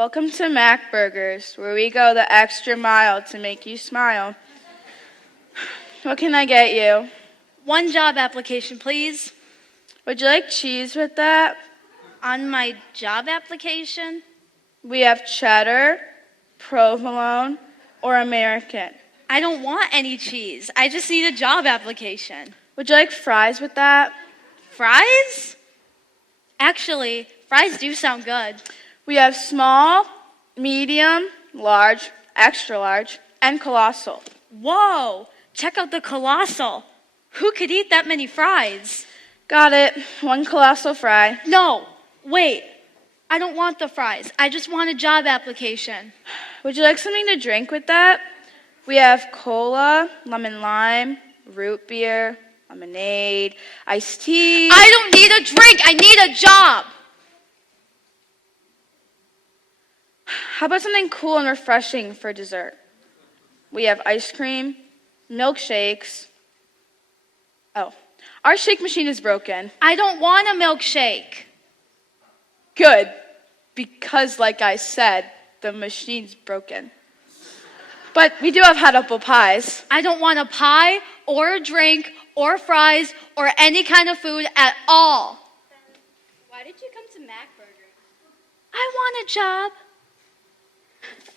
Welcome to Mac Burgers, where we go the extra mile to make you smile. What can I get you? One job application, please. Would you like cheese with that? On my job application? We have cheddar, provolone, or American. I don't want any cheese. I just need a job application. Would you like fries with that? Fries? Actually, fries do sound good. We have small, medium, large, extra large, and colossal. Whoa! Check out the colossal. Who could eat that many fries? Got it. One colossal fry. No, wait. I don't want the fries. I just want a job application. Would you like something to drink with that? We have cola, lemon lime, root beer, lemonade, iced tea. I don't need a drink. I need a job. How about something cool and refreshing for dessert? We have ice cream, milkshakes. Oh, our shake machine is broken. I don't want a milkshake. Good, because like I said, the machine's broken. But we do have hot apple pies. I don't want a pie or a drink or fries or any kind of food at all. Why did you come to Mac Burgers? I want a job.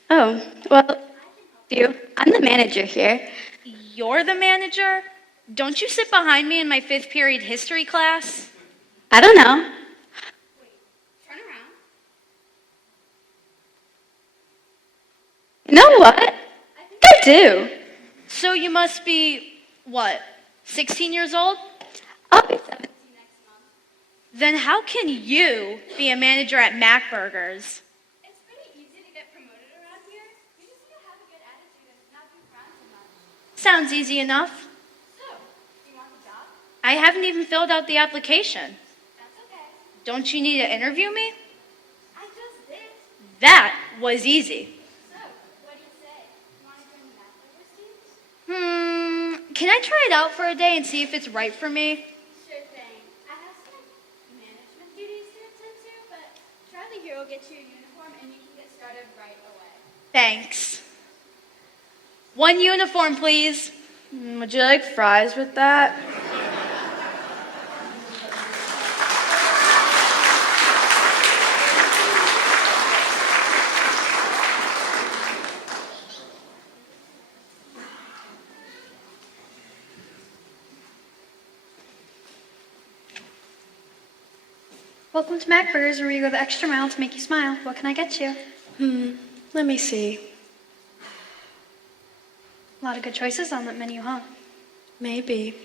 Oh, well, I'm the manager here. You're the manager? Don't you sit behind me in my 5th period history class? I don't know. Turn around. You know what? I think I do. So you must be, 16 years old? I'll be 17 next month. Then how can you be a manager at Mac Burgers? It's pretty easy to get promoted around here. You just need to have a good attitude and not be frowned so much. Sounds easy enough. So, do you want the job? I haven't even filled out the application. That's okay. Don't you need to interview me? I just did. That was easy. So, what do you say? You want to join the Mac Burgers team? Can I try it out for a day and see if it's right for me? Sure thing. I have some management duties to attend to, but Charlie here will get you a uniform and you can get started right away. Thanks. One uniform, please. Would you like fries with that? Welcome to Mac Burgers, where we go the extra mile to make you smile. What can I get you? Let me see. A lot of good choices on that menu, huh? Maybe.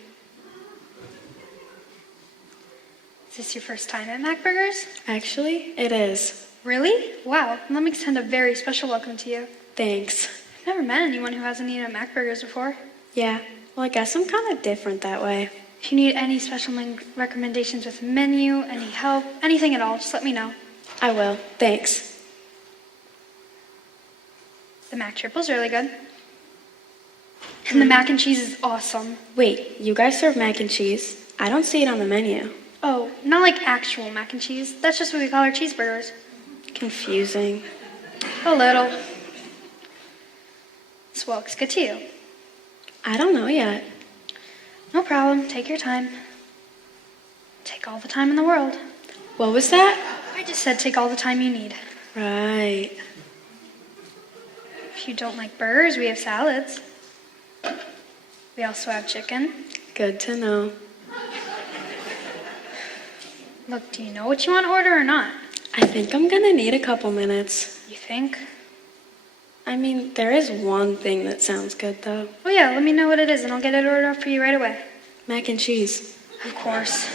Is this your first time at Mac Burgers? Actually, it is. Really? Wow. Let me extend a very special welcome to you. Thanks. I've never met anyone who hasn't eaten at Mac Burgers before. Yeah, well, I guess I'm kind of different that way. If you need any special recommendations with the menu, any help, anything at all, just let me know. I will. Thanks. The mac triple's really good. And the mac and cheese is awesome. Wait, you guys serve mac and cheese? I don't see it on the menu. Oh, not like actual mac and cheese. That's just what we call our cheeseburgers. Confusing. A little. So what looks good to you? I don't know yet. No problem. Take your time. Take all the time in the world. What was that? I just said take all the time you need. Right. If you don't like burgers, we have salads. We also have chicken. Good to know. Look, do you know what you want to order or not? I think I'm gonna need a couple minutes. You think? I mean, there is one thing that sounds good, though. Oh yeah, let me know what it is and I'll get it ordered off for you right away. Mac and cheese. Of course.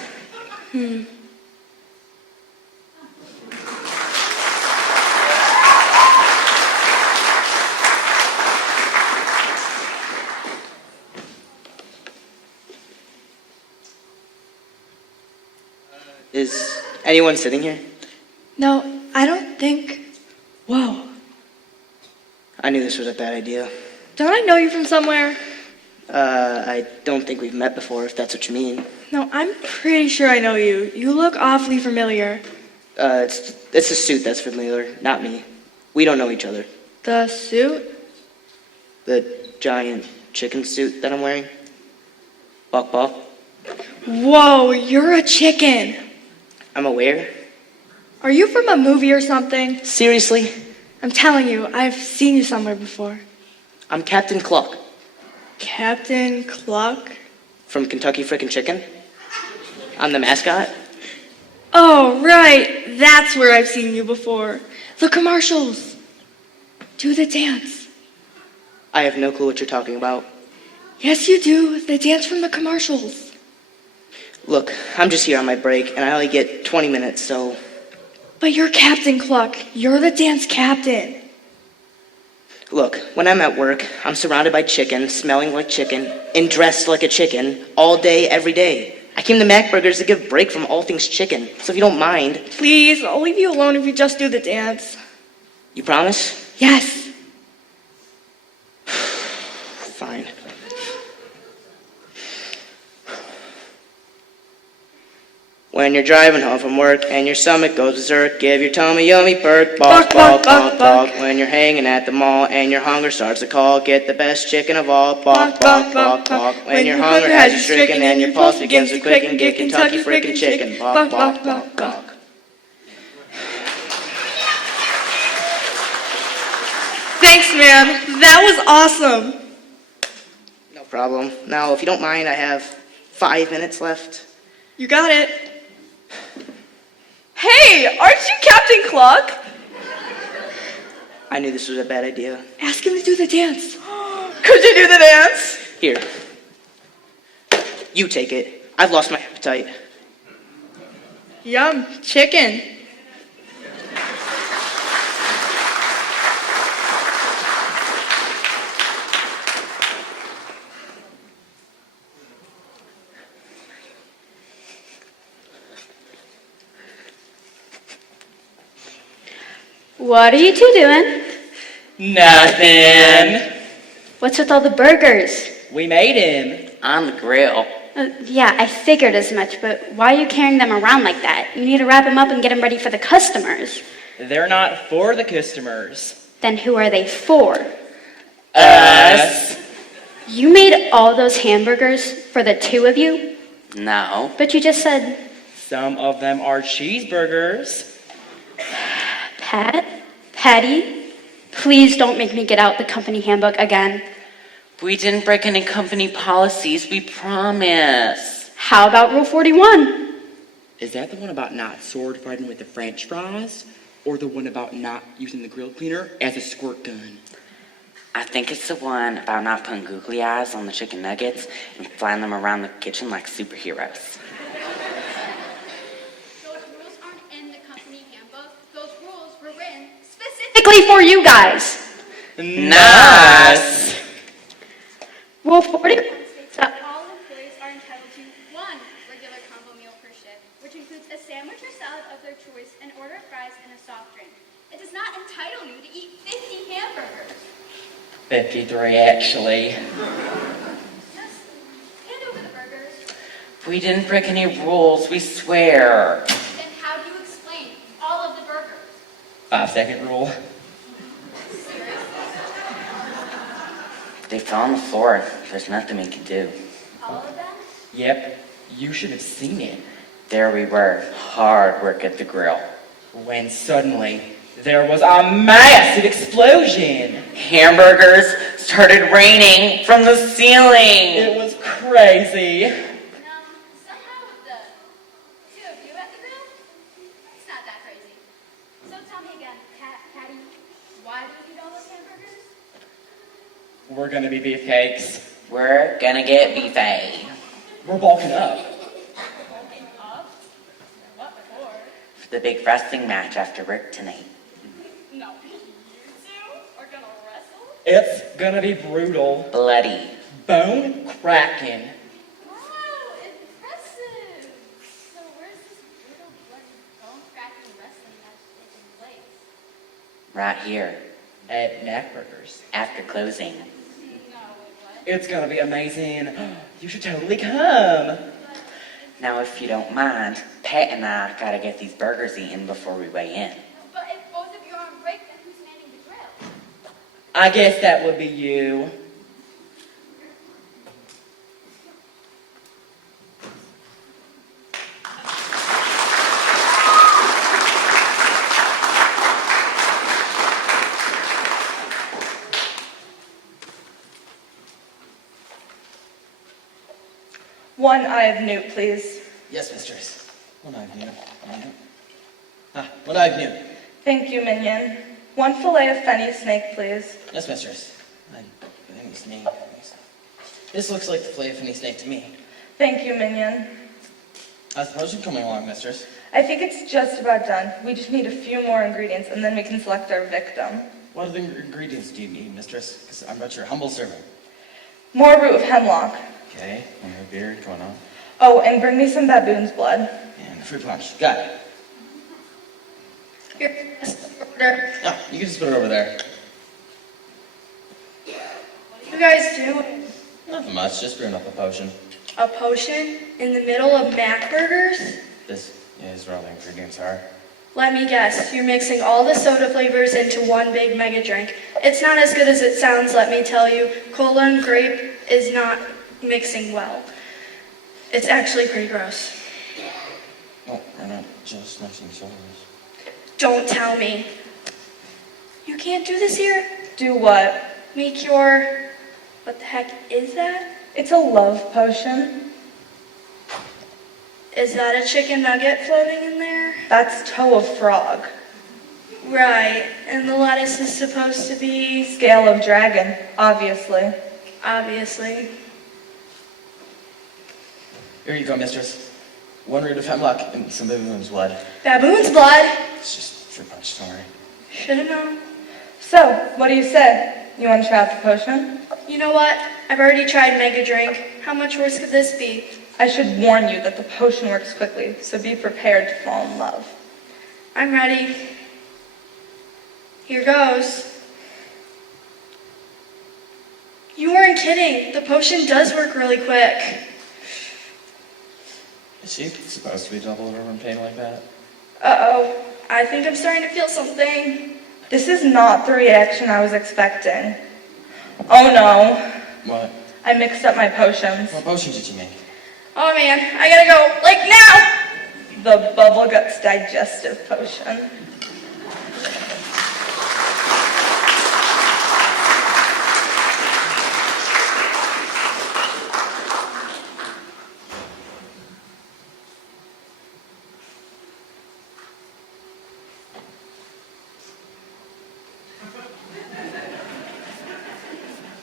Is anyone sitting here? No, I don't think... Whoa. I knew this was a bad idea. Don't I know you from somewhere? I don't think we've met before, if that's what you mean. No, I'm pretty sure I know you. You look awfully familiar. It's the suit that's familiar, not me. We don't know each other. The suit? The giant chicken suit that I'm wearing. Bok bok. Whoa, you're a chicken. I'm aware. Are you from a movie or something? Seriously? I'm telling you, I've seen you somewhere before. I'm Captain Cluck Captain Cluck? from Kentucky Frickin' Chicken. I'm the mascot. Oh, right. That's where I've seen you before. The commercials. Do the dance. I have no clue what you're talking about. Yes, you do. The dance from the commercials. Look, I'm just here on my break, and I only get 20 minutes, so... But you're Captain Cluck. You're the dance captain. Look, when I'm at work, I'm surrounded by chicken, smelling like chicken, and dressed like a chicken, all day, every day. I came to Mac Burgers to give a break from all things chicken, so if you don't mind... Please, I'll leave you alone if you just do the dance. You promise? Yes. Fine. When you're driving home from work and your stomach goes berserk, give your tummy yummy perk, Bark, bark, bark, bark. When you're hanging at the mall and your hunger starts to call, get the best chicken of all, bark, bark, bark, bark. When your hunger has you stricken and your pulse begins to quicken, get Kentucky Frickin' Chicken, bark, bark, bark, bark. Thanks, man. That was awesome. No problem. Now, if you don't mind, I have 5 minutes left. You got it. Hey, aren't you Captain Cluck? I knew this was a bad idea. Ask him to do the dance. Could you do the dance? Here. You take it. I've lost my appetite. Yum, chicken. What are you two doing? Nothing. What's with all the burgers? We made him. On the grill. Yeah, I figured as much, but why are you carrying them around like that? You need to wrap them up and get them ready for the customers. They're not for the customers. Then who are they for? Us. You made all those hamburgers for the two of you? No. But you just said, Some of them are cheeseburgers. Patty, please don't make me get out the company handbook again. We didn't break any company policies, we promise. How about Rule 41? Is that the one about not sword fighting with the French fries? Or the one about not using the grill cleaner as a squirt gun? I think it's the one about not putting googly eyes on the chicken nuggets and flying them around the kitchen like superheroes. Those rules aren't in the company handbook. Those rules were written specifically. Specifically for you guys. Nice. Rule 41 states that All employees are entitled to one regular combo meal per shift, which includes a sandwich or salad of their choice, an order of fries, and a soft drink. It does not entitle you to eat 50 hamburgers. 53, actually. Just hand over the burgers. We didn't break any rules, we swear. Then how do you explain all of the burgers? 5-second rule. They fell on the floor. There's nothing we can do. All of them? Yep, you should have seen it. There we were, hard work at the grill. When suddenly, there was a massive explosion. Hamburgers started raining from the ceiling. It was crazy. Somehow with the two of you at the grill, it's not that crazy. So tell me again, Patty, why do you eat all those hamburgers? We're gonna be beefcakes. We're gonna get buffet. We're bulking up. Bulking up? What for? For the big wrestling match after work tonight. No, you two are gonna wrestle? It's gonna be brutal. Bloody. Bone cracking. Wow, impressive! So where's this brutal, bloody, bone-cracking wrestling match taking place? Right here. At Mac Burgers. After closing. No, what? It's gonna be amazing. You should totally come. Now, if you don't mind, Pat and I gotta get these burgers eaten before we weigh in. But if both of you are on break, then who's manning I guess that would be you. One eye of newt, please. Yes, mistress. One eye of newt. One eye of newt. Thank you, minion. One fillet of fenny snake, please. Yes, mistress. Fenny snake. This looks like the fillet of fenny snake to me. Thank you, minion. How's the potion coming along, mistress? I think it's just about done. We just need a few more ingredients, and then we can select our victim. What other ingredients do you need, mistress? Because I'm but your humble servant. More root of hemlock. Okay, one more beer going on. Oh, and bring me some baboon's blood. And a fruit punch. Got it. Here, order. Oh, you can just put it over there. What are you guys doing? Nothing much, just brewing up a potion. A potion in the middle of Mac burgers? This is where all the ingredients are. Let me guess, you're mixing all the soda flavors into one big mega drink. It's not as good as it sounds, let me tell you. Cola and grape is not mixing well. It's actually pretty gross. Oh, we're not just mixing sodas. Don't tell me. You can't do this here? Do what? Make your... What the heck is that? It's a love potion. Is that a chicken nugget floating in there? That's toe of frog. Right, and the lettuce is supposed to be... Scale of dragon, obviously. Obviously. Here you go, mistress. One root of hemlock and some baboon's blood. Baboon's blood? It's just fruit punch, don't worry. Should've known. So, what do you say? You want to try out the potion? You know what? I've already tried Mega Drink. How much worse could this be? I should warn you that the potion works quickly, so be prepared to fall in love. I'm ready. Here goes. You weren't kidding. The potion does work really quick. Is she supposed to be double over in pain like that? Uh-oh. I think I'm starting to feel something. This is not the reaction I was expecting. Oh no. What? I mixed up my potions. What potion did you make? Oh man, I gotta go. Like now! The Bubble Guts Digestive Potion.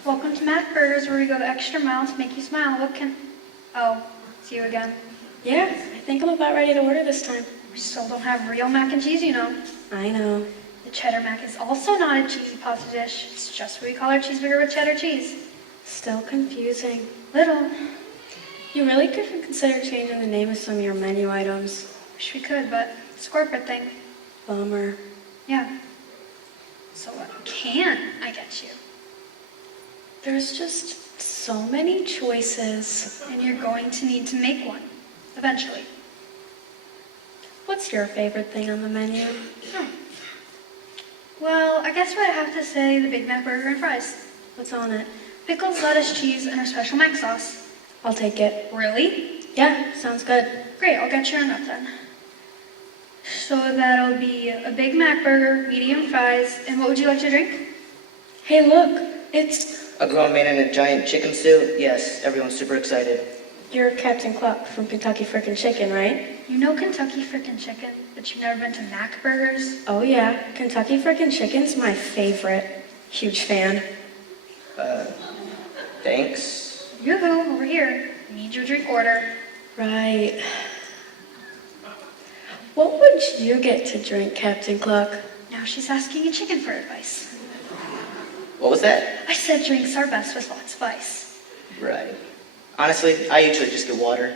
Welcome to Mac Burgers, where we go the extra mile to make you smile. What can... Oh, it's you again. Yeah, I think I'm about ready to order this time. We still don't have real mac and cheese, you know. I know. The cheddar mac is also not a cheesy pasta dish. It's just what we call our cheeseburger with cheddar cheese. Still confusing. Little. You really could consider changing the name of some of your menu items. Wish we could, but it's a corporate thing. Bummer. Yeah. So what can I get you? There's just so many choices. And you're going to need to make one. Eventually. What's your favorite thing on the menu? Well, I guess I'd have to say the Big Mac burger and fries. What's on it? Pickles, lettuce, cheese, and our special mac sauce. I'll take it. Really? Yeah, sounds good. Great, I'll get you on that then. So that'll be a Big Mac burger, medium fries, and what would you like to drink? Hey, look, it's... A grown man in a giant chicken suit? Yes, everyone's super excited. You're Captain Cluck from Kentucky Frickin' Chicken, right? You know Kentucky Frickin' Chicken, but you've never been to Mac Burgers? Oh yeah, Kentucky Frickin' Chicken's my favorite. Huge fan. Thanks. Yoo-hoo, over here. Need your drink order. Right. What would you get to drink, Captain Cluck? Now she's asking a chicken for advice. What was that? I said drinks are best with lots of ice. Right. Honestly, I usually just get water.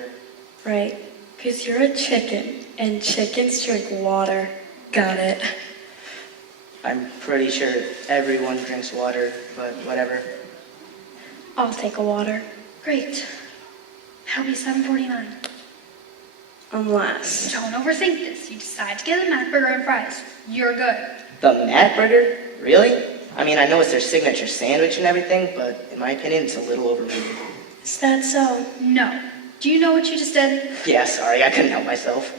Right, because you're a chicken, and chickens drink water. Got it. I'm pretty sure everyone drinks water, but whatever. I'll take a water. Great. That'll be $7.49. Unless... Don't overthink this. You decide to get a Mac burger and fries. You're good. The Mac Burger? Really? I mean, I know it's their signature sandwich and everything, but in my opinion, it's a little overrated. Is that so? No. Do you know what you just did? Yeah, sorry, I couldn't help myself.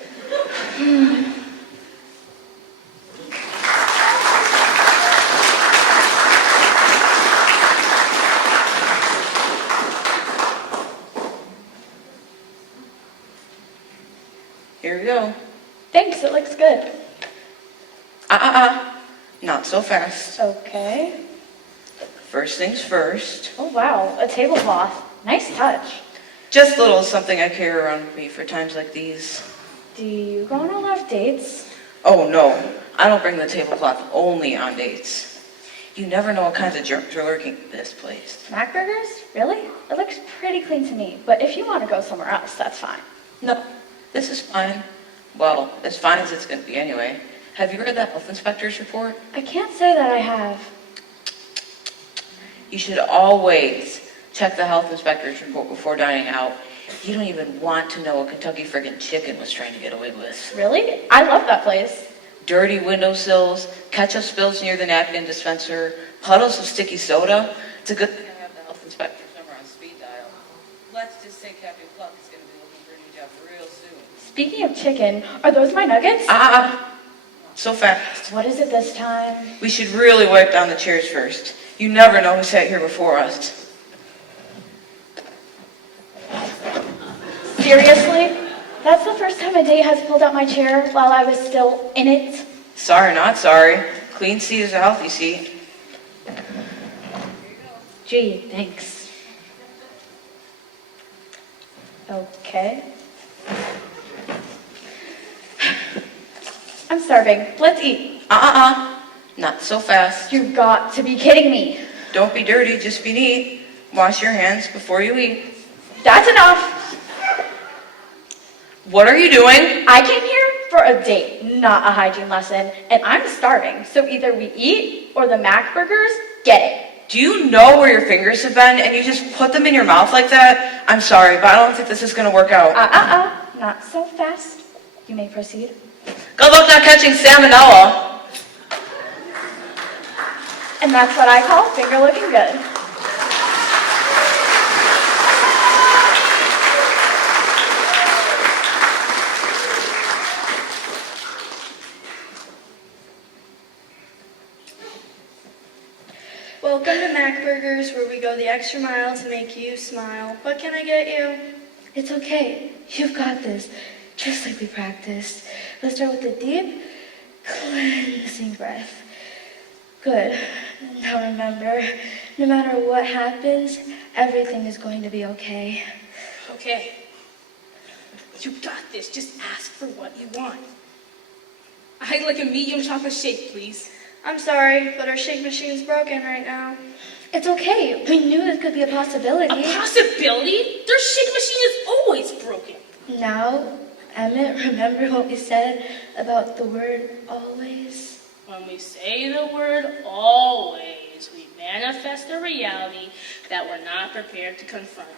Here we go. Thanks, it looks good. Not so fast. Okay. First things first. Oh wow, a tablecloth. Nice touch. Just little something I carry around with me for times like these. Do you go on a lot of dates? Oh no, I don't bring the tablecloth only on dates. You never know what kinds of germs are lurking in this place. Mac burgers? Really? It looks pretty clean to me, but if you want to go somewhere else, that's fine. No, this is fine. Well, as fine as it's going to be anyway. Have you read that health inspector's report? I can't say that I have. You should always check the health inspector's report before dining out. You don't even want to know what Kentucky friggin' Chicken was trying to get away with. Really? I love that place. Dirty windowsills, ketchup spills near the napkin dispenser, puddles of sticky soda. It's a good thing I have the health inspector's number on speed dial. Let's just say Captain Cluck is going to be looking for a new job real soon. Speaking of chicken, are those my nuggets? So fast. What is it this time? We should really wipe down the chairs first. You never know who sat here before us. Seriously? That's the first time a date has pulled out my chair while I was still in it? Sorry, not sorry. Clean seat is a healthy seat. Gee, thanks. Okay. I'm starving. Let's eat. Not so fast. You've got to be kidding me. Don't be dirty, just be neat. Wash your hands before you eat. That's enough. What are you doing? I came here for a date, not a hygiene lesson, and I'm starving. So either we eat or the Mac burgers get it. Do you know where your fingers have been and you just put them in your mouth like that? I'm sorry, but I don't think this is going to work out. Not so fast. You may proceed. Good luck not catching salmonella. And that's what I call finger looking good. Welcome to Mac Burgers, where we go the extra mile to make you smile. What can I get you? It's okay. You've got this. Just like we practiced. Let's start with a deep, cleansing breath. Good. Now remember, no matter what happens, everything is going to be okay. Okay. You got this. Just ask for what you want. I'd like a medium chocolate shake, please. I'm sorry, but our shake machine's broken right now. It's okay. We knew this could be a possibility. A possibility? Their shake machine is always broken. Now, Emmett, remember what we said about the word always? When we say the word always, we manifest a reality that we're not prepared to confront.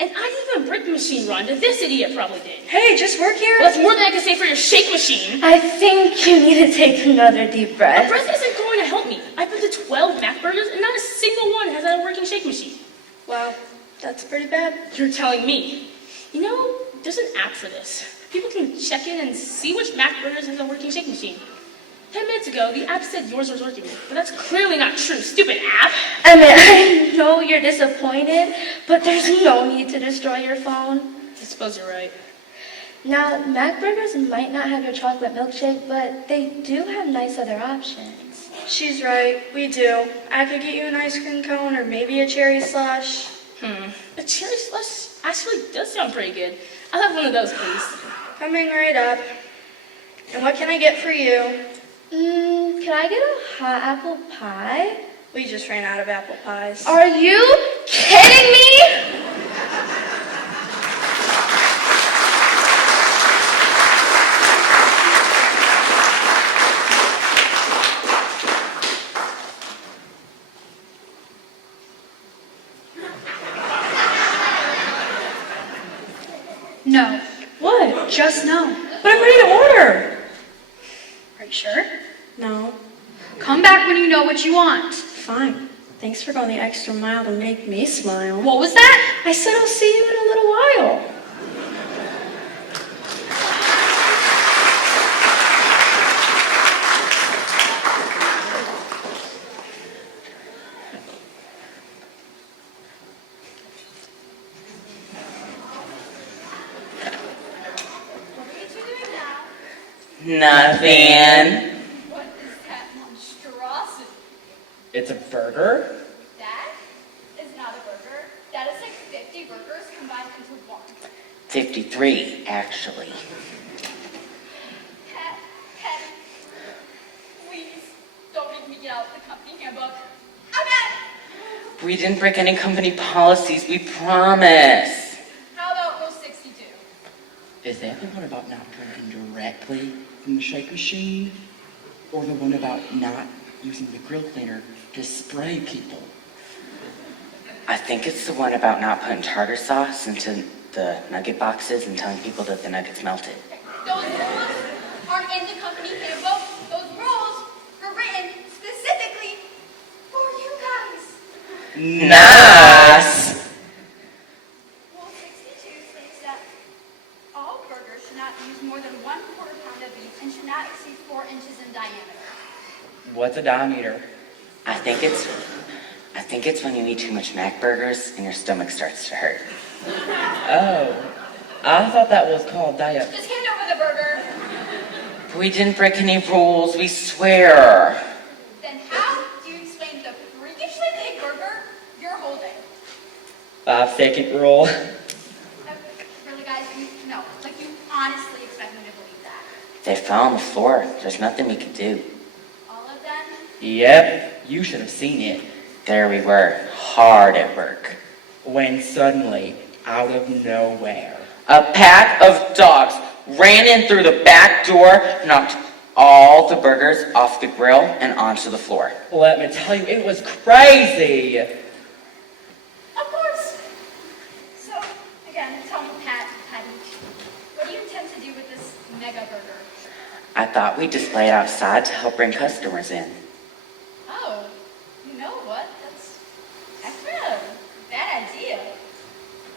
And I didn't even break the machine, Rhonda. This idiot probably did. Hey, just work here? Well, that's more than I can say for your shake machine. I think you need to take another deep breath. A breath isn't going to help me. I've been to 12 Mac burgers, and not a single one has had a working shake machine. Wow, that's pretty bad. You're telling me. You know, there's an app for this. People can check in and see which Mac burgers has a working shake machine. 10 minutes ago, the app said yours was working, but that's clearly not true. Stupid app. Emmett, I know you're disappointed, but there's no need to destroy your phone. I suppose you're right. Now, Mac Burgers might not have your chocolate milkshake, but they do have nice other options. She's right, we do. I could get you an ice cream cone or maybe a cherry slush. A cherry slush actually does sound pretty good. I'll have one of those, please. Coming right up. And what can I get for you? Can I get a hot apple pie? We just ran out of apple pies. Are you kidding me? No. What? Just no. But I'm ready to order. Are you sure? No. Come back when you know what you want. fine. Thanks for going the extra mile to make me smile. What was that? I said I'll see you in a little while. Nothing. What is that monstrosity? It's a burger? That is not a burger. That is like 50 burgers combined into one. 53, actually. Pat, please don't make me get out the company handbook. Okay. We didn't break any company policies, we promise. How about Rule 62? Is that the one about not drinking directly from the shake machine? Or the one about not using the grill cleaner to spray people? I think it's the one about not putting tartar sauce into the nugget boxes and telling people that the nuggets melted. Those rules aren't in the company handbook. Those rules were written specifically for you guys. Nice! Rule 62 states that all burgers should not use more than 1/4 pound of beef and should not exceed 4 inches in diameter. What's a diameter? I think it's when you eat too much Mac burgers and your stomach starts to hurt. Oh, I thought that was called diet. Just hand over the burger. We didn't break any rules, we swear. Then how do you explain the freakishly big burger you're holding? 5-second rule. Really, guys? No. Like, you honestly expect me to believe that? They fell on the floor. There's nothing we could do. All of them? Yep, you should have seen it. There we were, hard at work. When suddenly, out of nowhere, A pack of dogs ran in through the back door, knocked all the burgers off the grill and onto the floor. let me tell you, it was crazy. Of course. So, again, tell me, Patty, what do you intend to do with this mega burger? I thought we'd display it outside to help bring customers in. Oh, you know what? That's kind of a bad idea.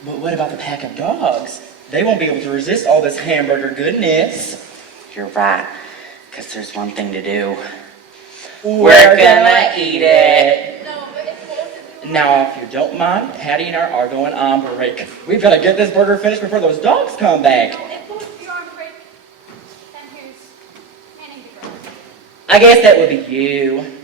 But what about the pack of dogs? They won't be able to resist all this hamburger goodness. You're right, because there's one thing to do. We're gonna eat it. No, but if both of you... Now, if you don't mind, Patty and I are going on break. We've got to get this burger finished before those dogs come back. No, if both of you are on break, then who's manning the burger? I guess that would be you.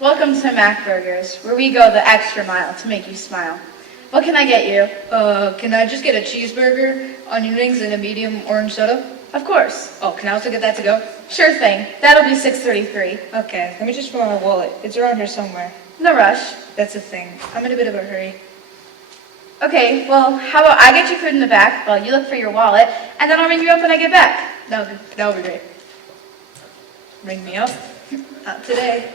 Welcome to Mac Burgers, where we go the extra mile to make you smile. What can I get you? Can I just get a cheeseburger, onion rings, and a medium orange soda? Of course. Oh, can I also get that to go? Sure thing. That'll be $6.33. Okay, let me just find my wallet. It's around here somewhere. No rush. That's the thing. I'm in a bit of a hurry. Okay, well, how about I get you food in the back while you look for your wallet, and then I'll ring you up when I get back. That would be great. Ring me up? Not today.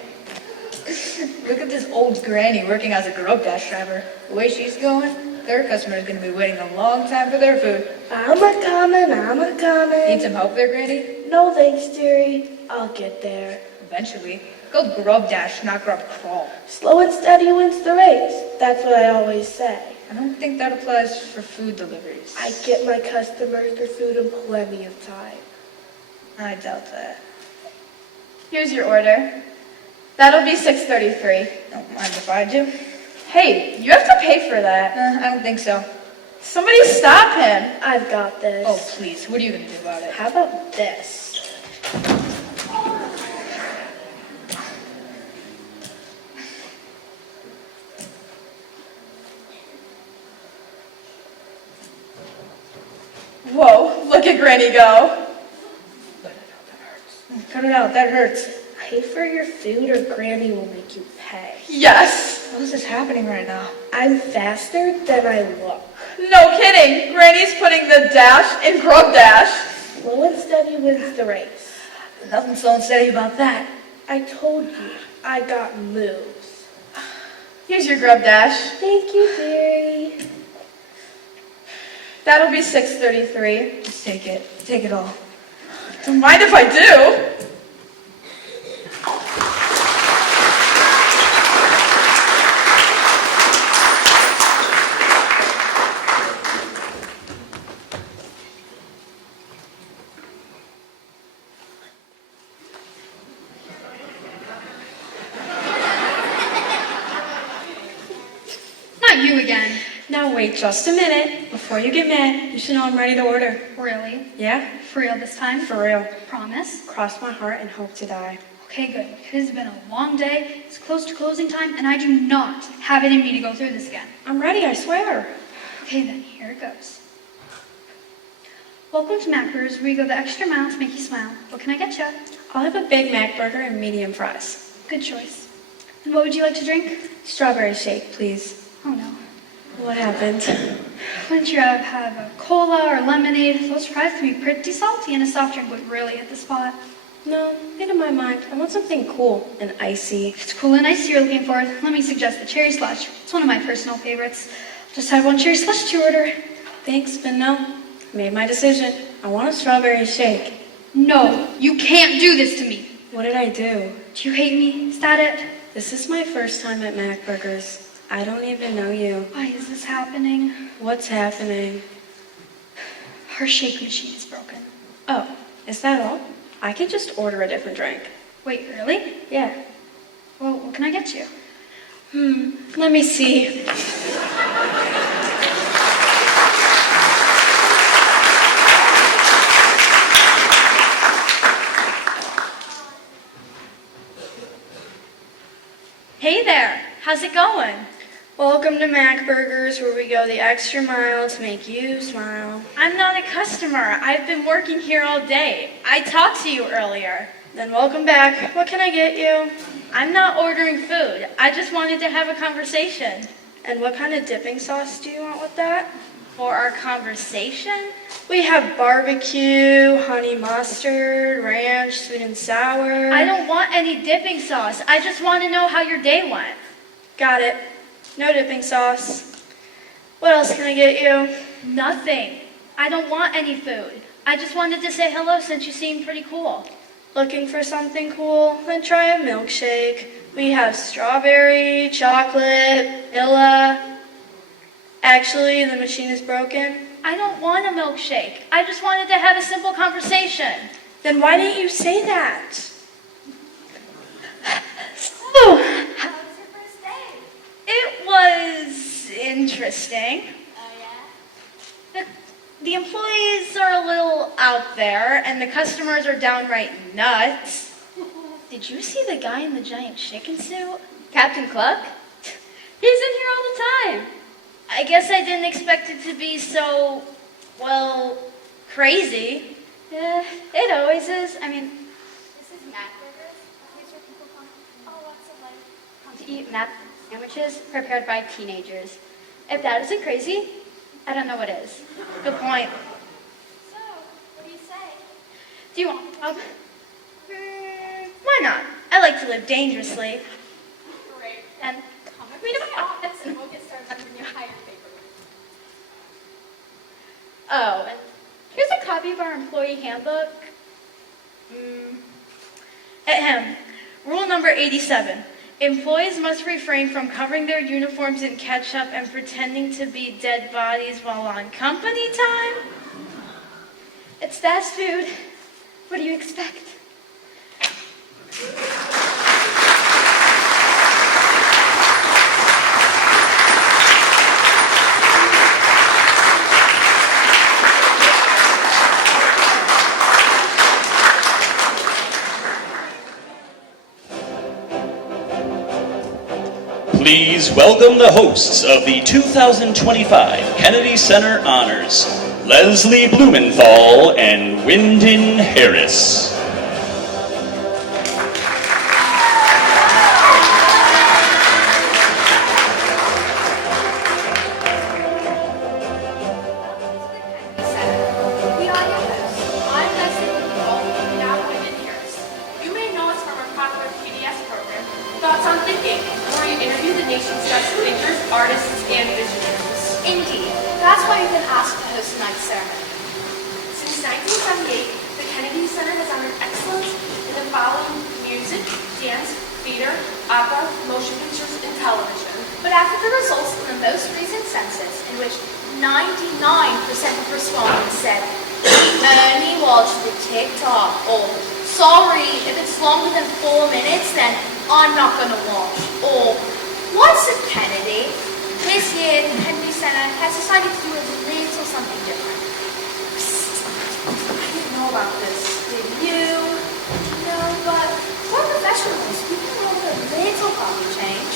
Look at this old granny working as a grub dash driver. The way she's going, their customer is going to be waiting a long time for their food. I'm a-coming. Need some help there, Granny? No thanks, dearie. I'll get there. Eventually. Go grub dash, not grub crawl. Slow and steady wins the race. That's what I always say. I don't think that applies for food deliveries. I get my customers their food in plenty of time. I doubt that. Here's your order. That'll be $6.33. Don't mind if I do. Hey, you have to pay for that. I don't think so. Somebody stop him. I've got this. Oh, please. What are you going to do about it? How about this? Whoa, look at Granny go. Cut it out. That hurts. Pay for your food or Granny will make you pay. Yes. What is happening right now? I'm faster than I look. No kidding. Granny's putting the dash in grub dash. Slow and steady wins the race. Nothing so unsteady about that. I told you, I got moves. Here's your grub dash. Thank you, dearie. That'll be $6.33. Just take it. Take it all. Don't mind if I do. Not you again. Now wait just a minute. Before you get mad, you should know I'm ready to order. Really? Yeah? For real this time? For real. Promise? Cross my heart and hope to die. Okay, good. It has been a long day. It's close to closing time, and I do not have it in me to go through this again. I'm ready, I swear. Okay, then, here it goes. Welcome to Macburgers, where you go the extra mile to make you smile. What can I get you? I'll have a Big Mac burger and medium fries. Good choice. And what would you like to drink? Strawberry shake, please. Oh, no. What happened? Wouldn't you have a cola or lemonade? Those fries can be pretty salty, and a soft drink would really hit the spot. No, made up my mind. I want something cool and icy. If it's cool and icy you're looking for, let me suggest the cherry slush. It's one of my personal favorites. Just had one cherry slush to order. Thanks, but no. I made my decision. I want a strawberry shake. No, you can't do this to me. What did I do? Do you hate me? Is that it? This is my first time at Mac Burgers. I don't even know you. Why is this happening? What's happening? Our shake machine is broken. Oh, is that all? I could just order a different drink. Wait, really? Yeah. Well, what can I get you? Let me see. Hey there. How's it going? Welcome to Mac Burgers, where we go the extra mile to make you smile. I'm not a customer. I've been working here all day. I talked to you earlier. Then welcome back. What can I get you? I'm not ordering food. I just wanted to have a conversation. And what kind of dipping sauce do you want with that? For our conversation? We have barbecue, honey mustard, ranch, sweet and sour. I don't want any dipping sauce. I just want to know how your day went. Got it. No dipping sauce. What else can I get you? Nothing. I don't want any food. I just wanted to say hello since you seem pretty cool. Looking for something cool? Then try a milkshake. We have strawberry, chocolate, vanilla. Actually, the machine is broken. I don't want a milkshake. I just wanted to have a simple conversation. Then why didn't you say that? So, How was your first day? It was interesting. Oh, yeah? The employees are a little out there, and the customers are downright nuts. Did you see the guy in the giant chicken suit? Captain Cluck? He's in here all the time. I guess I didn't expect it to be so, well, crazy. Yeah, it always is. I mean, this is Macburgers, a place where people come, oh, what's it like? Come to eat Mac sandwiches prepared by teenagers. If that isn't crazy, I don't know what is. Good point. So, what do you say? Do you want a job? Why not? I like to live dangerously. Great. Then come with me to my office and we'll get started on your hire paperwork. Oh, and here's a copy of our employee handbook. Ahem. Rule number 87. Employees must refrain from covering their uniforms in ketchup and pretending to be dead bodies while on company time. It's fast food. What do you expect? Please welcome the hosts of the 2025 Kennedy Center Honors, Leslie Blumenthal and Wyndon Harris. We are your hosts. I'm Leslie Blumenthal, now Wyndon Harris. You may know us from our popular PBS program, profound thinking, where you interview the nation's best thinkers, artists, and visionaries. Indeed. That's why you've been asked to host tonight's ceremony. Since 1978, the Kennedy Center has honored excellence in the following: music, dance, theater, opera, motion pictures, and television. But after the results in the most recent census, in which 99% of respondents said, "We only watch the TikTok," or "Sorry, if it's longer than 4 minutes, then I'm not gonna watch," or "What's a Kennedy?" This year, the Kennedy Center has decided to do a little something different. I didn't know about this. Did you? No, but we're professionals. We can know a little probably change.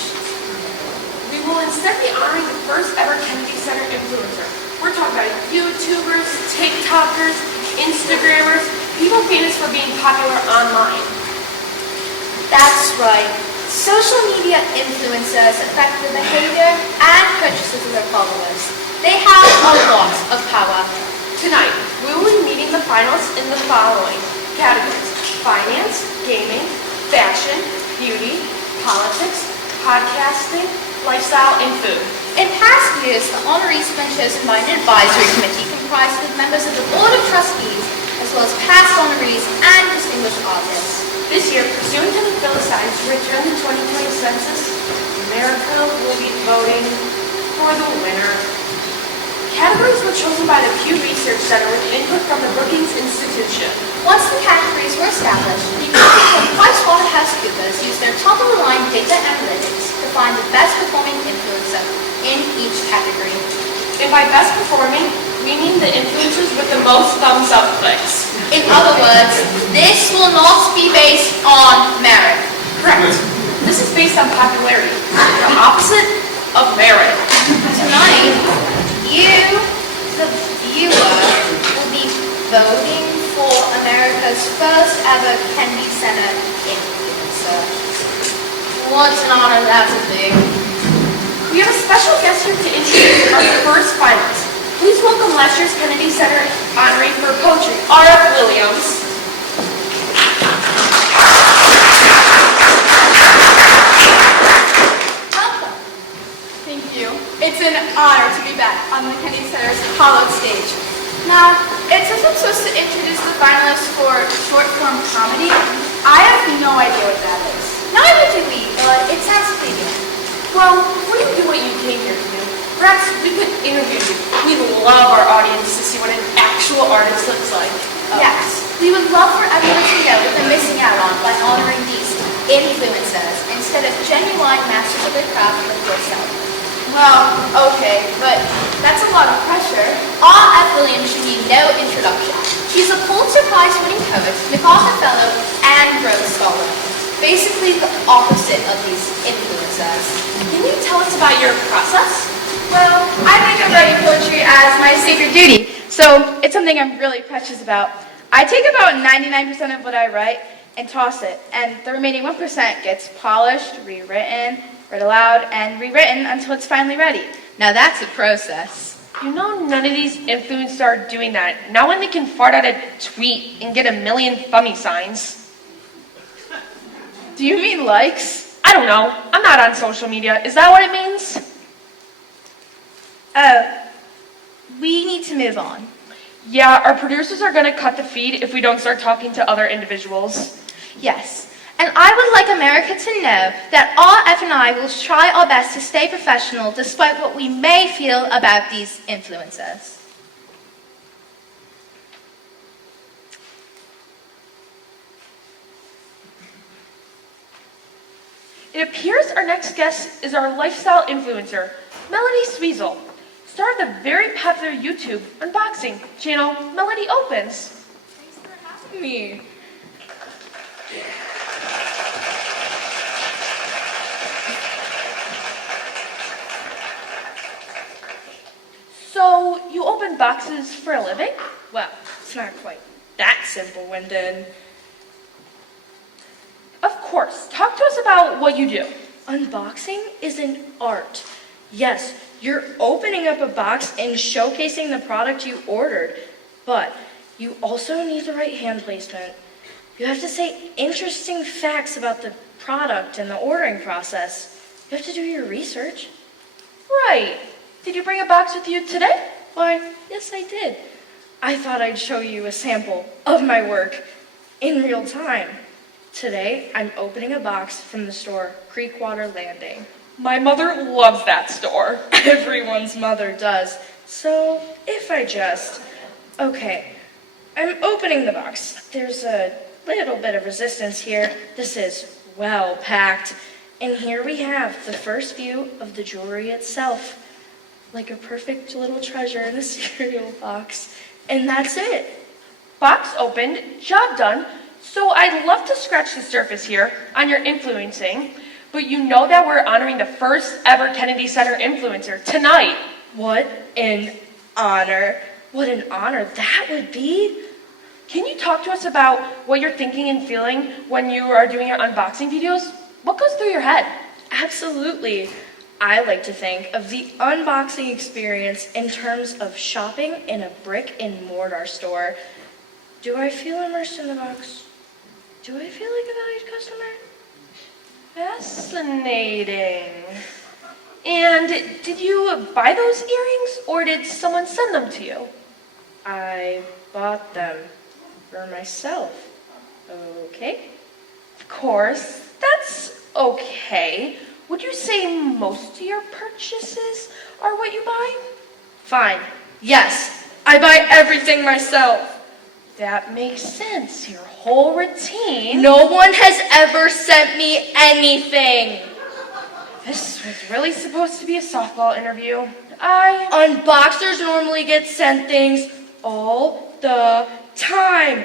We will instead be honoring the first ever Kennedy Center influencer. We're talking about YouTubers, TikTokers, Instagrammers, people famous for being popular online. That's right. Social media influencers affect the behavior and purchases of their followers. They have a lot of power. Tonight, we will be meeting the finalists in the following categories: finance, gaming, fashion, beauty, politics, podcasting, lifestyle, and food. In past years, the honorees have been chosen by an advisory committee comprised of members of the Board of Trustees, as well as past honorees and distinguished artists. This year, pursuant to the Philistines to return the 2020 census, America will be voting for the winner. Categories were chosen by the Pew Research Center with input from the Brookings Institution. Once the categories were established, the executives from PricewaterhouseCoopers used their top-of-the-line data analytics to find the best-performing influencer in each category. And by best performing, we mean the influencers with the most thumbs-up clicks. In other words, this will not be based on merit. Correct. This is based on popularity, the opposite of merit. Tonight, you, the viewer, will be voting for America's first ever Kennedy Center influencer. What an honor that will be. We have a special guest here to introduce our first finalist. Please welcome last year's Kennedy Center honoree for poetry, R.F. Williams. Welcome. Thank you. It's an honor to be back on the Kennedy Center's hallowed stage. Now, it says I'm supposed to introduce the finalists for short-form comedy. I have no idea what that is. Neither do we, but it sounds appealing. Well, before you do what you came here to do, perhaps we could interview you. We love our audience to see what an actual artist looks like. Yes, we would love for everyone to know what they're missing out on by honoring these influencers instead of genuine masters of their craft like yourself. Well, okay, but that's a lot of pressure. R.F. Williams should need no introduction. She's a Pulitzer Prize-winning poet, MacArthur Fellow, and Rhodes Scholar. Basically the opposite of these influencers. Can you tell us about your process? Well, I think of writing poetry as my sacred duty, so it's something I'm really precious about. I take about 99% of what I write and toss it, and the remaining 1% gets polished, rewritten, read aloud, and rewritten until it's finally ready. Now that's a process. You know none of these influencers are doing that. Not when they can fart out a tweet and get 1 million thummy signs. Do you mean likes? I don't know. I'm not on social media. Is that what it means? Oh, we need to move on. Yeah, our producers are going to cut the feed if we don't start talking to other individuals. Yes, and I would like America to know that RF and I will try our best to stay professional despite what we may feel about these influencers. It appears our next guest is our lifestyle influencer, Melody Sweezel, star of the very popular YouTube unboxing channel, Melody Opens. Thanks for having me. So, you open boxes for a living? Well, it's not quite that simple, Wyndon. Of course. Talk to us about what you do. Unboxing is an art. Yes, you're opening up a box and showcasing the product you ordered, but you also need the right hand placement. You have to say interesting facts about the product and the ordering process. You have to do your research. Right. Did you bring a box with you today? Why, yes, I did. I thought I'd show you a sample of my work in real time. Today, I'm opening a box from the store Creekwater Landing. My mother loves that store. Everyone's mother does. So, if I just... Okay, I'm opening the box. There's a little bit of resistance here. This is well packed. And here we have the first view of the jewelry itself. Like a perfect little treasure in a cereal box. And that's it. Box opened, job done. So I'd love to scratch the surface here on your influencing, but you know that we're honoring the first ever Kennedy Center influencer tonight. What an honor. What an honor that would be. Can you talk to us about what you're thinking and feeling when you are doing your unboxing videos? What goes through your head? Absolutely. I like to think of the unboxing experience in terms of shopping in a brick and mortar store. Do I feel immersed in the box? Do I feel like a valued customer? Fascinating. And did you buy those earrings or did someone send them to you? I bought them for myself. Okay? Of course, that's okay. Would you say most of your purchases are what you buy? Fine. Yes, I buy everything myself. That makes sense. Your whole routine. No one has ever sent me anything. This was really supposed to be a softball interview. Unboxers normally get sent things all the time.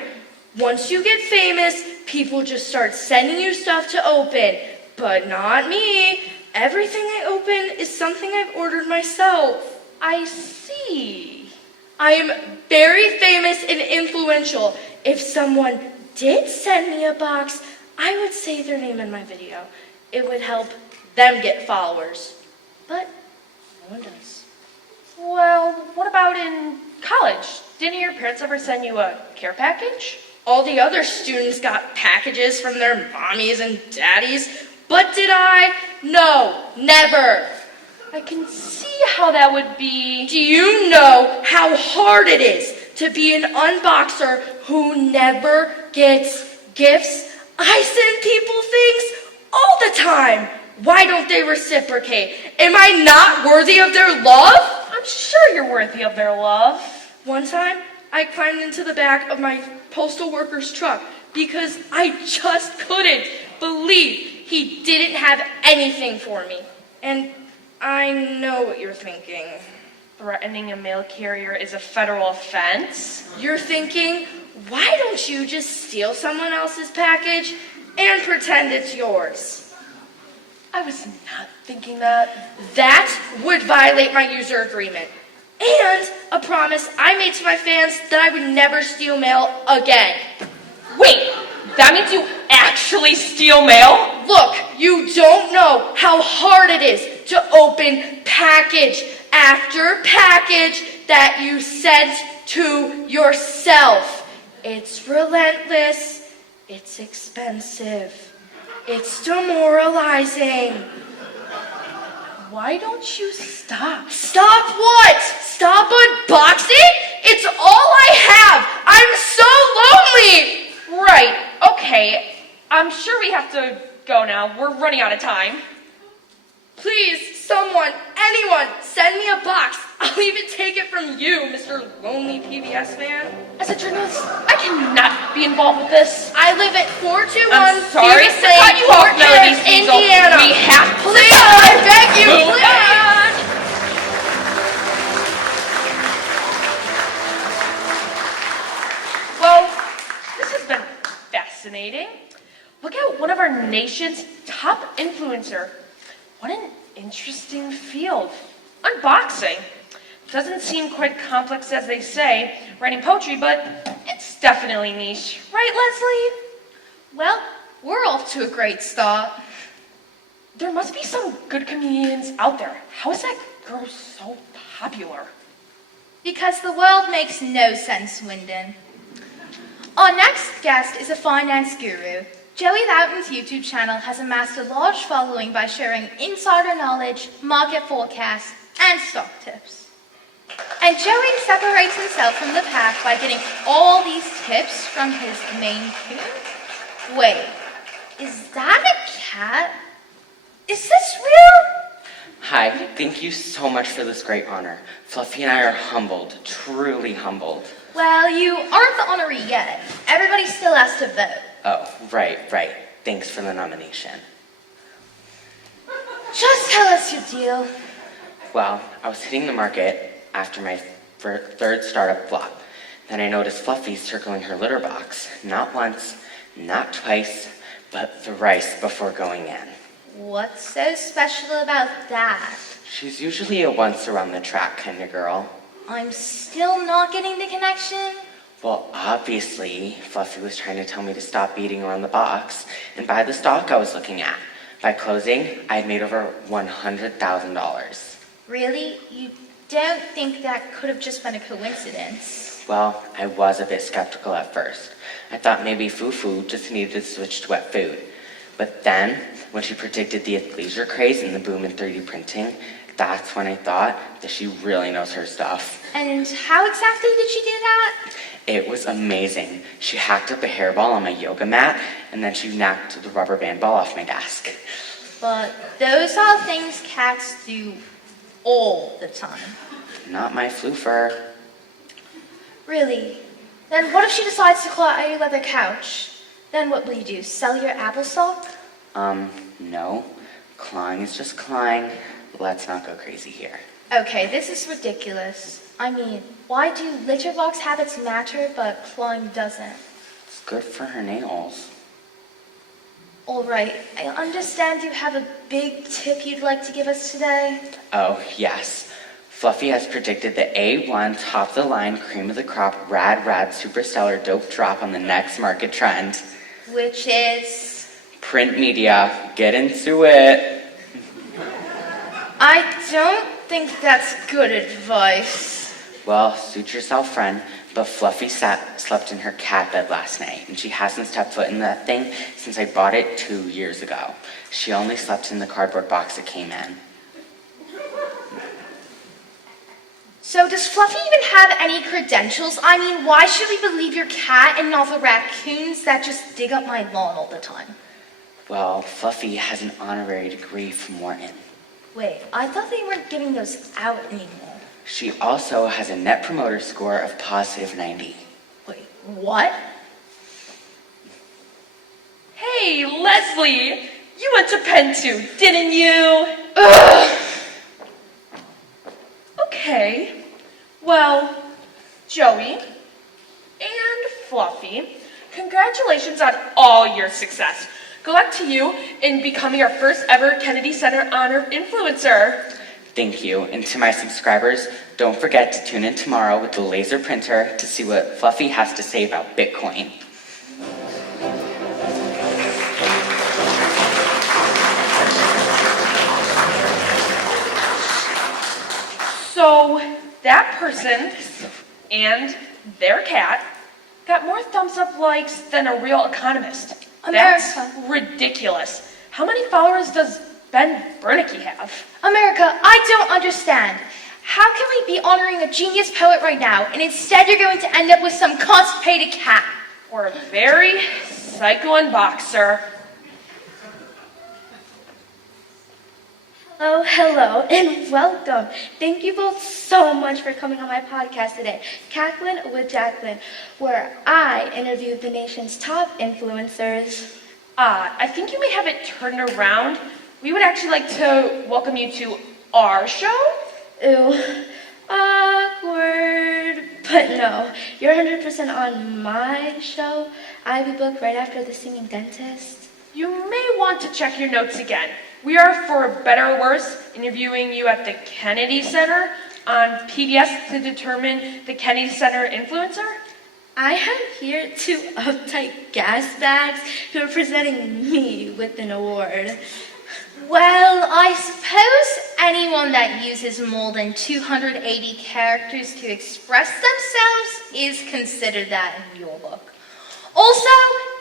Once you get famous, people just start sending you stuff to open. But not me. Everything I open is something I've ordered myself. I see. I am very famous and influential. If someone did send me a box, I would say their name in my video. It would help them get followers. But no one does. Well, what about in college? Didn't your parents ever send you a care package? All the other students got packages from their mommies and daddies. But did I? No, never. I can see how that would be. Do you know how hard it is to be an unboxer who never gets gifts? I send people things all the time. Why don't they reciprocate? Am I not worthy of their love? I'm sure you're worthy of their love. One time, I climbed into the back of my postal worker's truck because I just couldn't believe he didn't have anything for me. And I know what you're thinking. Threatening a mail carrier is a federal offense. You're thinking, why don't you just steal someone else's package and pretend it's yours? I was not thinking that. That would violate my user agreement. And a promise I made to my fans that I would never steal mail again. Wait, that means you actually steal mail? Look, you don't know how hard it is to open package after package that you sent to yourself. It's relentless. It's expensive. It's demoralizing. Why don't you stop? Stop what? Stop unboxing? It's all I have. I'm so lonely. Right, okay. I'm sure we have to go now. We're running out of time. Please, someone, anyone, send me a box. I'll even take it from you, Mr. Lonely PBS fan. As a journalist, I cannot be involved with this. I live at 421 I'm sorry to cut you off, Melody Steele. Indiana. We have to Please, I beg you, move please. on. Well, this has been fascinating. Look at one of our nation's top influencer. What an interesting field. Unboxing. Doesn't seem quite complex as they say, writing poetry, but it's definitely niche. Right, Leslie? Well, we're off to a great start. There must be some good comedians out there. How is that girl so popular? Because the world makes no sense, Wyndon. Our next guest is a finance guru. Joey Loughton's YouTube channel has amassed a large following by sharing insider knowledge, market forecasts, and stock tips. And Joey separates himself from the pack by getting all these tips from his Maine Coon. Wait, is that a cat? Is this real? Hi, thank you so much for this great honor. Fluffy and I are humbled, truly humbled. Well, you aren't the honoree yet. Everybody still has to vote. Oh, right. Thanks for the nomination. Just tell us your deal. Well, I was hitting the market after my third startup flop. Then I noticed Fluffy circling her litter box, not once, not twice, but thrice before going in. What's so special about that? She's usually a once around the track kind of girl. I'm still not getting the connection. Well, obviously, Fluffy was trying to tell me to stop beating around the box and buy the stock I was looking at. By closing, I had made over $100,000. Really? You don't think that could have just been a coincidence? Well, I was a bit skeptical at first. I thought maybe Fufu just needed to switch to wet food. But then, when she predicted the athleisure craze and the boom in 3D printing, that's when I thought that she really knows her stuff. And how exactly did she do that? It was amazing. She hacked up a hairball on my yoga mat, and then she knocked the rubber band ball off my desk. But those are things cats do all the time. Not my floofer. Really? Then what if she decides to claw at your leather couch? Then what will you do, sell your apple stock? No. Clawing is just clawing. Let's not go crazy here. Okay, this is ridiculous. I mean, why do litter box habits matter, but clawing doesn't? It's good for her nails. All right, I understand you have a big tip you'd like to give us today. Oh, yes. Fluffy has predicted the A1 top-of-the-line, cream-of-the-crop, rad super stellar dope drop on the next market trend. Which is? Print media. Get into it. I don't think that's good advice. Well, suit yourself, friend, but Fluffy slept in her cat bed last night, and she hasn't stepped foot in that thing since I bought it 2 years ago. She only slept in the cardboard box it came in. So does Fluffy even have any credentials? I mean, why should we believe your cat and not the raccoons that just dig up my lawn all the time? Well, Fluffy has an honorary degree from Wharton. Wait, I thought they weren't giving those out anymore. She also has a net promoter score of positive 90. Wait, what? Hey, Leslie, you went to Penn too, didn't you? Ugh. Okay, well, Joey and Fluffy, congratulations on all your success. Good luck to you in becoming our first ever Kennedy Center Honor Influencer. Thank you. And to my subscribers, don't forget to tune in tomorrow with the laser printer to see what Fluffy has to say about Bitcoin. So that person and their cat got more thumbs up likes than a real economist. That's ridiculous. How many followers does Ben Bernanke have? America, I don't understand. How can we be honoring a genius poet right now, and instead you're going to end up with some constipated cat? Or a very psycho unboxer. Oh, hello, and welcome. Thank you both so much for coming on my podcast today, Cackling with Jacqueline, where I interview the nation's top influencers. I think you may have it turned around. We would actually like to welcome you to our show. Ooh, awkward. But no, you're 100% on my show. I'll be booked right after the singing dentist. You may want to check your notes again. We are, for better or worse, interviewing you at the Kennedy Center on PBS to determine the Kennedy Center influencer. I have here 2 uptight gas bags who are presenting me with an award. Well, I suppose anyone that uses more than 280 characters to express themselves is considered that in your book. Also,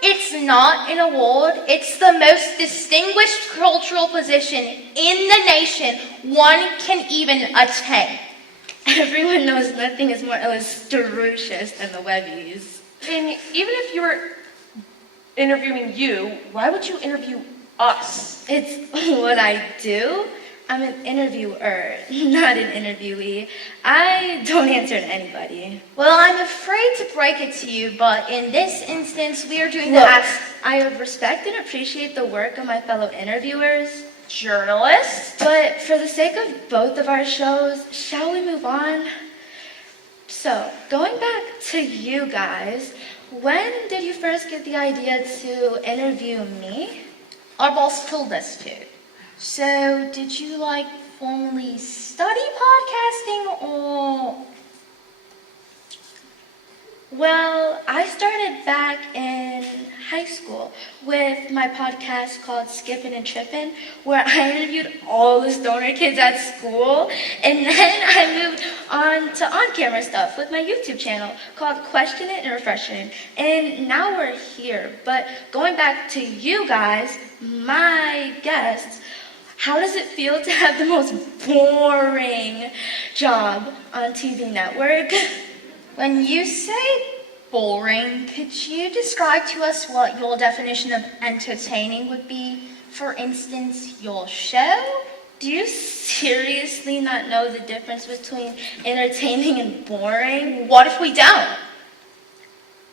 It's not an award. It's the most distinguished cultural position in the nation one can even attain. Everyone knows nothing is more illustrious than the Webbies. And even if you were interviewing you, why would you interview us? It's what I do. I'm an interviewer, not an interviewee. I don't answer to anybody. Well, I'm afraid to break it to you, but in this instance, we are doing Look, the ask. I respect and appreciate the work of my fellow interviewers, Journalists? but for the sake of both of our shows, shall we move on? So, going back to you guys, when did you first get the idea to interview me? Our boss told us to. So, did you formally study podcasting or? Well, I started back in high school with my podcast called Skippin' and Trippin', where I interviewed all the stoner kids at school, and then I moved on to on-camera stuff with my YouTube channel called Question It and Refreshin', and now we're here. But going back to you guys, my guests, how does it feel to have the most boring job on TV network? When you say boring, could you describe to us what your definition of entertaining would be? For instance, your show? Do you seriously not know the difference between entertaining and boring? What if we don't?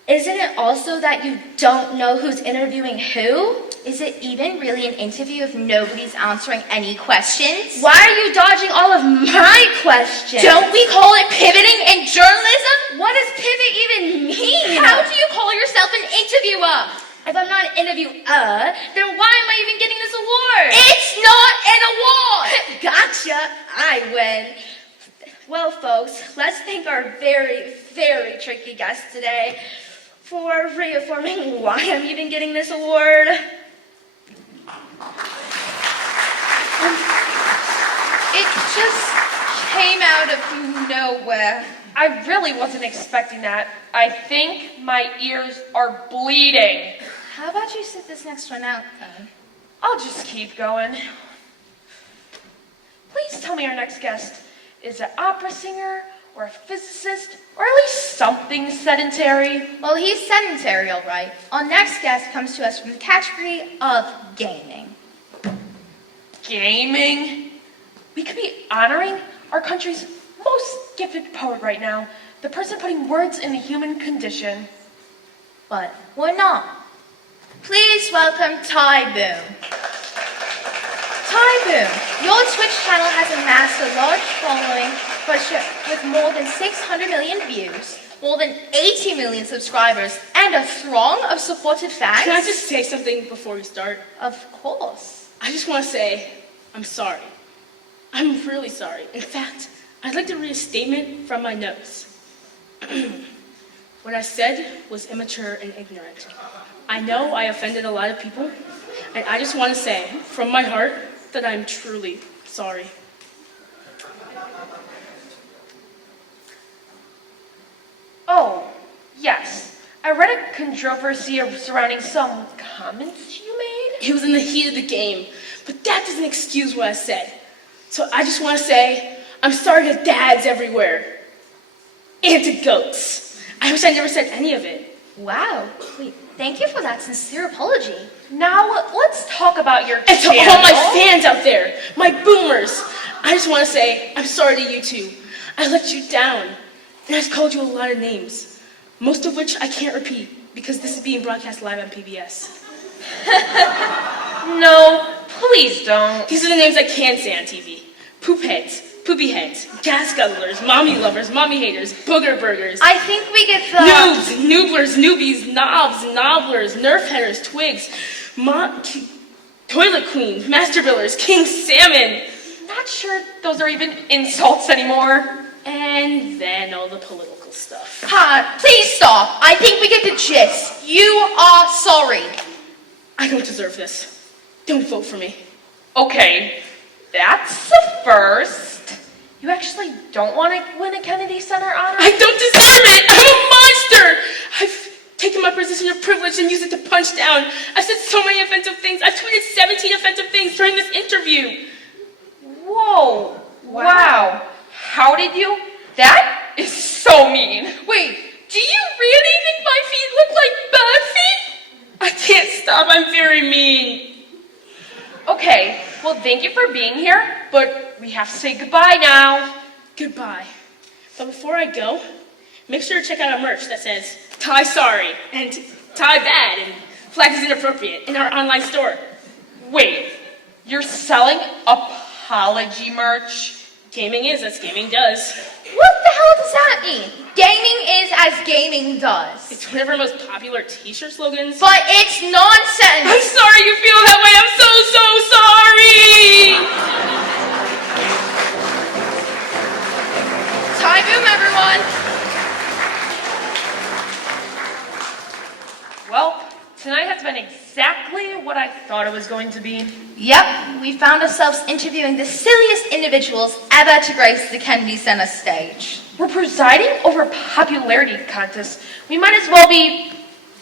Isn't it also that you don't know who's interviewing who? Is it even really an interview if nobody's answering any questions? Why are you dodging all of my questions? Don't we call it pivoting in journalism? What does pivot even mean? How do you call yourself an interviewer? If I'm not an interviewer, then why am I even getting this award? It's not an award! Gotcha, I win. Well, folks, let's thank our very, very tricky guest today for reaffirming why I'm even getting this award. It just came out of nowhere. I really wasn't expecting that. I think my ears are bleeding. How about you sit this next one out, then? I'll just keep going. Please tell me our next guest is an opera singer or a physicist or at least something sedentary. Well, he's sedentary, all right. Our next guest comes to us from the category of gaming. Gaming? We could be honoring our country's most gifted poet right now, the person putting words in the human condition. But we're not. Please welcome Ty Boom. Ty Boom, your Twitch channel has amassed a large following with more than 600 million views, more than 80 million subscribers, and a throng of supported fans. Can I just say something before we start? Of course. I just want to say I'm sorry. I'm really sorry. In fact, I'd like to read a statement from my notes. What I said was immature and ignorant. I know I offended a lot of people, and I just want to say, from my heart, that I'm truly sorry. Oh, yes. I read a controversy surrounding some comments you made. It was in the heat of the game, but that doesn't excuse what I said. So I just want to say, I'm sorry to dads everywhere. And to goats. I wish I never said any of it. Wow. Wait, thank you for that sincere apology. Now, let's talk about your And to channel. all my fans out there, my boomers, I just want to say, I'm sorry to you two. I let you down, and I've called you a lot of names, most of which I can't repeat because this is being broadcast live on PBS. No, please don't. These are the names I can say on TV. Poop heads, poopy heads, gas guzzlers, mommy lovers, mommy haters, booger burgers. I think we get the... Noobs, nooblers, newbies, knobs, nobblers, nerf headers, twigs, toilet queens, master billers, king salmon. Not sure those are even insults anymore. And then all the political stuff. Please stop. I think we get the gist. You are sorry. I don't deserve this. Don't vote for me. Okay, that's the first. You actually don't want to win a Kennedy Center honor? I don't deserve it! I'm a monster! I've taken my position of privilege and used it to punch down. I've said so many offensive things. I've tweeted 17 offensive things during this interview. Whoa. Wow. How did you? That is so mean. Wait, do you really think my feet look like bird feet? I can't stop, I'm very mean. Okay, well, thank you for being here, but we have to say goodbye now. Goodbye. But before I go, make sure to check out our merch that says, tie sorry, and tie bad, and flag is inappropriate in our online store. Wait, you're selling apology merch? Gaming is as gaming does. What the hell does that mean? Gaming is as gaming does. It's one of our most popular t-shirt slogans. But it's nonsense! I'm sorry you feel that way, I'm so sorry! Tie boom, everyone! Well, tonight has been exactly what I thought it was going to be. Yep, we found ourselves interviewing the silliest individuals ever to grace the Kennedy Center stage. We're presiding over a popularity contest. We might as well be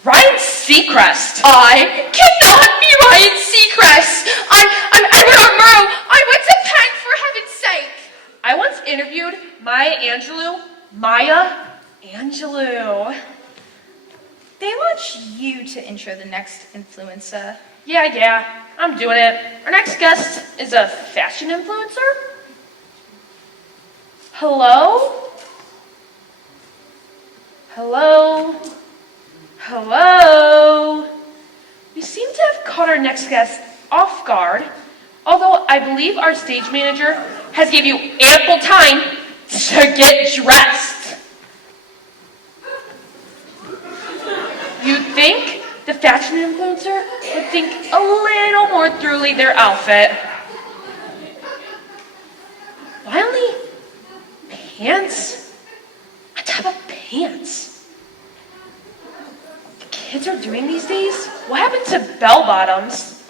Ryan Seacrest. I cannot be Ryan Seacrest! I'm Edward Murrow! I went to Penn, for heaven's sake! I once interviewed Maya Angelou. They want you to intro the next influencer. Yeah, I'm doing it. Our next guest is a fashion influencer. Hello? We seem to have caught our next guest off guard, although I believe our stage manager has gave you ample time to get dressed. You'd think the fashion influencer would think a little more thoroughly their outfit. Why only pants? What type of pants? The kids are doing these days? What happened to bell bottoms?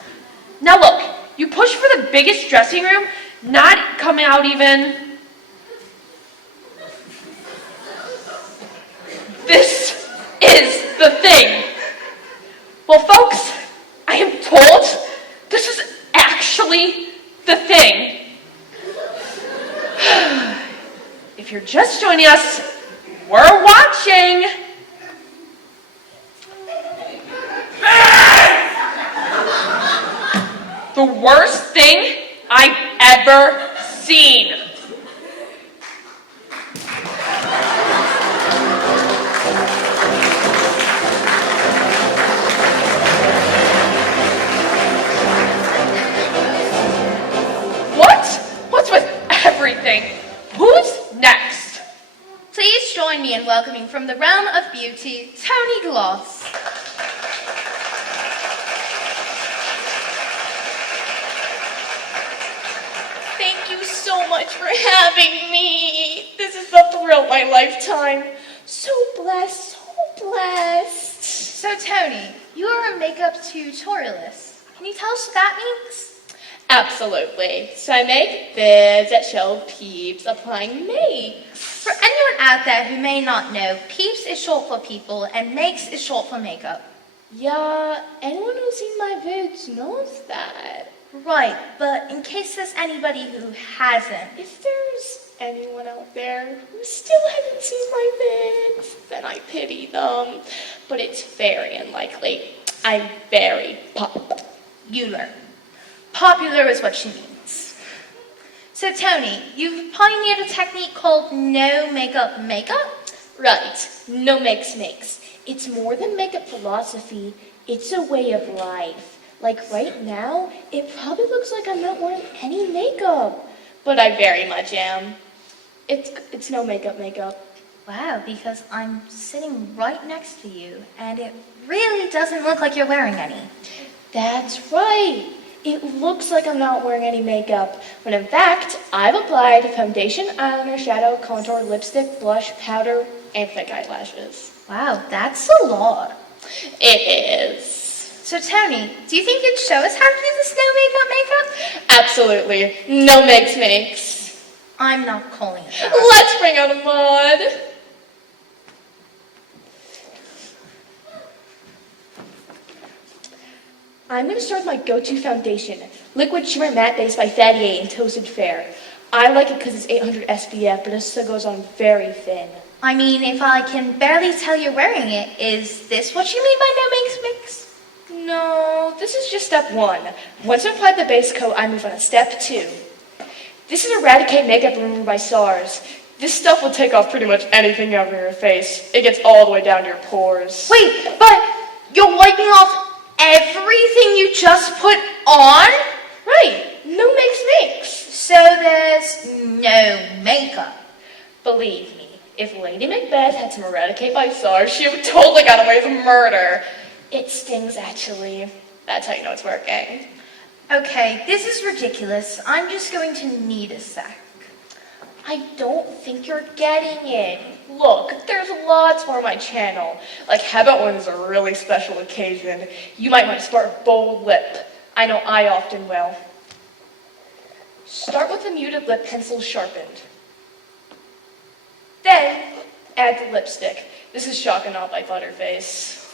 Now look, you push for the biggest dressing room, not coming out even. This is the thing. Well, folks, I am told this is actually the thing. If you're just joining us, we're watching. The worst thing I've ever seen. What's with everything? Who's next? Please join me in welcoming from the realm of beauty, Tony Gloss. Thank you so much for having me. This is the thrill of my lifetime. So blessed, so blessed. So Tony, you are a makeup tutorialist. Can you tell us what that means? Absolutely. So I make vids that show peeps applying make. For anyone out there who may not know, peeps is short for people and makes is short for makeup. Yeah, anyone who's seen my vids knows that. Right, but in case there's anybody who hasn't. If there's anyone out there who still hasn't seen my vids, then I pity them. But it's very unlikely. I'm very popular. Popular is what she means. So Tony, you've pioneered a technique called no makeup makeup? Right, no makes. It's more than makeup philosophy, it's a way of life. Like right now, it probably looks like I'm not wearing any makeup, but I very much am. It's no makeup. Wow, because I'm sitting right next to you, and it really doesn't look like you're wearing any. That's right. It looks like I'm not wearing any makeup, when in fact, I've applied foundation, eyeliner, shadow, contour, lipstick, blush, powder, and fake eyelashes. Wow, that's a lot. It is. So Tony, do you think you'd show us how to do this no makeup? Absolutely. No makes. I'm not calling it that. Let's bring out a mod. I'm going to start with my go-to foundation, Liquid Shimmer Matte Base by Fatty 8 and Toasted Fair. I like it because it's 800 SPF, but it still goes on very thin. I mean, if I can barely tell you're wearing it, is this what you mean by no makes mix? No, this is just step 1. Once I've applied the base coat, I move on to step 2. This is Eradicate Makeup Remover by SARS. This stuff will take off pretty much anything you have in your face. It gets all the way down to your pores. Wait, but you're wiping off everything you just put on? Right, no makes. So there's no makeup. Believe me, if Lady Macbeth had some Eradicate by SARS, she would totally got away with murder. It stings, actually. That's how you know it's working. Okay, this is ridiculous. I'm just going to need a sec. I don't think you're getting it. Look, there's lots more on my channel. Like, how about when there's a really special occasion? You might want to sport a bold lip. I know I often will. Start with the muted lip pencil sharpened. Then, add the lipstick. This is Shock and Awe by Butterface.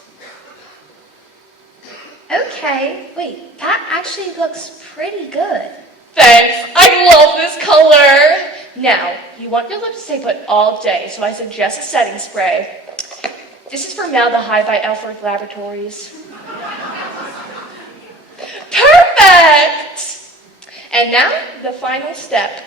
Okay, wait, that actually looks pretty good. Thanks, I love this color. Now, you want your lips to stay put all day, so I suggest a setting spray. This is Formaldehyde by Alfred Laboratories. Perfect! And now, the final step.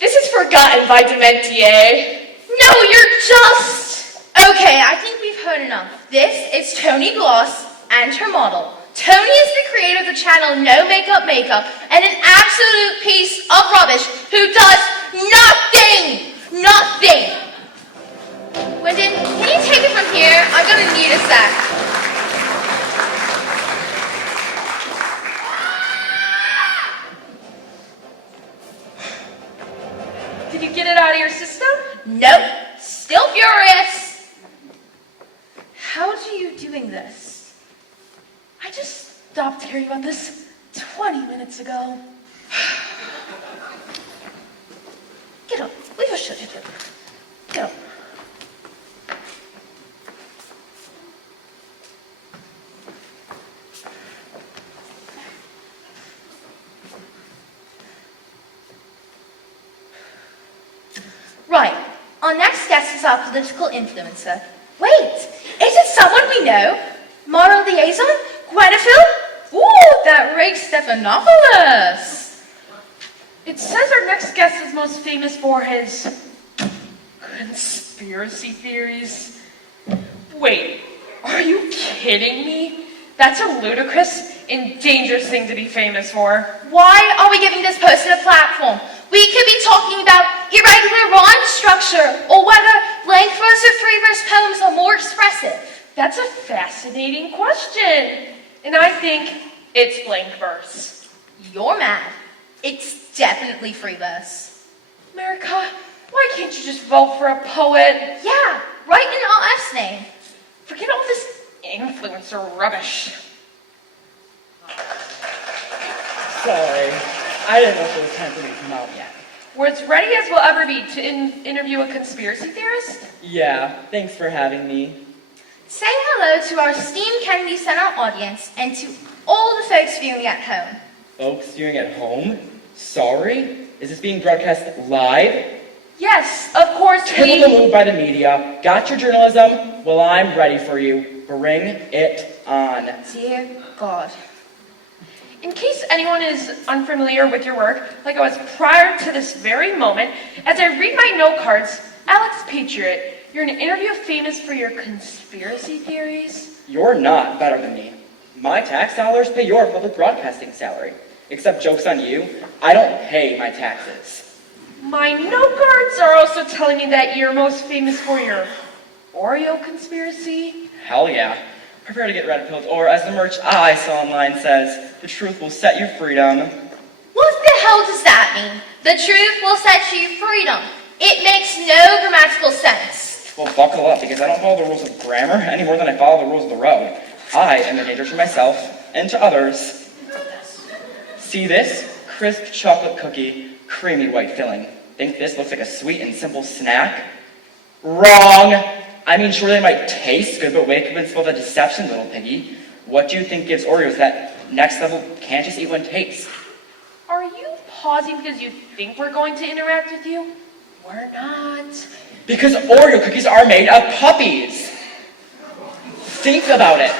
This is Forgotten by Dementier. No, you're just... Okay, I think we've heard enough. This is Tony Gloss and her model. Tony is the creator of the channel No Makeup Makeup and an absolute piece of rubbish who does nothing! Nothing! Wyndon, can you take it from here? I'm gonna need a sec. Did you get it out of your system? Nope, still furious. How are you doing this? I just stopped hearing about this 20 minutes ago. Get up, leave your shit here. Get up. Right, our next guest is our political influencer. Wait, is it someone we know? Moral liaison? Gweneville? Ooh, that Ray Stephanopoulos. It says our next guest is most famous for his conspiracy theories. Wait, are you kidding me? That's a ludicrous and dangerous thing to be famous for. Why are we giving this person a platform? We could be talking about irregular rhyme structure, or whether blank verse or three verse poems are more expressive. That's a fascinating question. And I think it's blank verse. You're mad. It's definitely free verse. America, why can't you just vote for a poet? Yeah, write an RF's name. Forget all this influencer rubbish. Sorry, I didn't know if it was time for me to come out yet. We're as ready as we'll ever be to interview a conspiracy theorist. Yeah, thanks for having me. Say hello to our esteemed Kennedy Center audience and to all the folks viewing at home. Folks viewing at home? Sorry? Is this being broadcast live? Yes, of course Typical move by the media. Got your journalism? Well, I'm ready for you. Bring it on. Dear God. In case anyone is unfamiliar with your work, like I was prior to this very moment, as I read my note cards, Alex Patriot, you're an interview famous for your conspiracy theories. You're not better than me. My tax dollars pay your public broadcasting salary. Except joke's on you, I don't pay my taxes. My note cards are also telling me that you're most famous for your Oreo conspiracy. Hell yeah. Prepare to get red pilled, or as the merch I saw online says, the truth will set you freedom. What the hell does that mean? The truth will set you freedom. It makes no grammatical sense. Well, buckle up, because I don't follow the rules of grammar any more than I follow the rules of the road. I am a danger to myself and to others. See this? Crisp chocolate cookie, creamy white filling. Think this looks like a sweet and simple snack? Wrong! I mean, sure they might taste good, but wake up and smell the deception, little piggy. What do you think gives Oreos that next level can't just eat one taste? Are you pausing because you think we're going to interact with you? We're not. Because Oreo cookies are made of puppies. Think about it.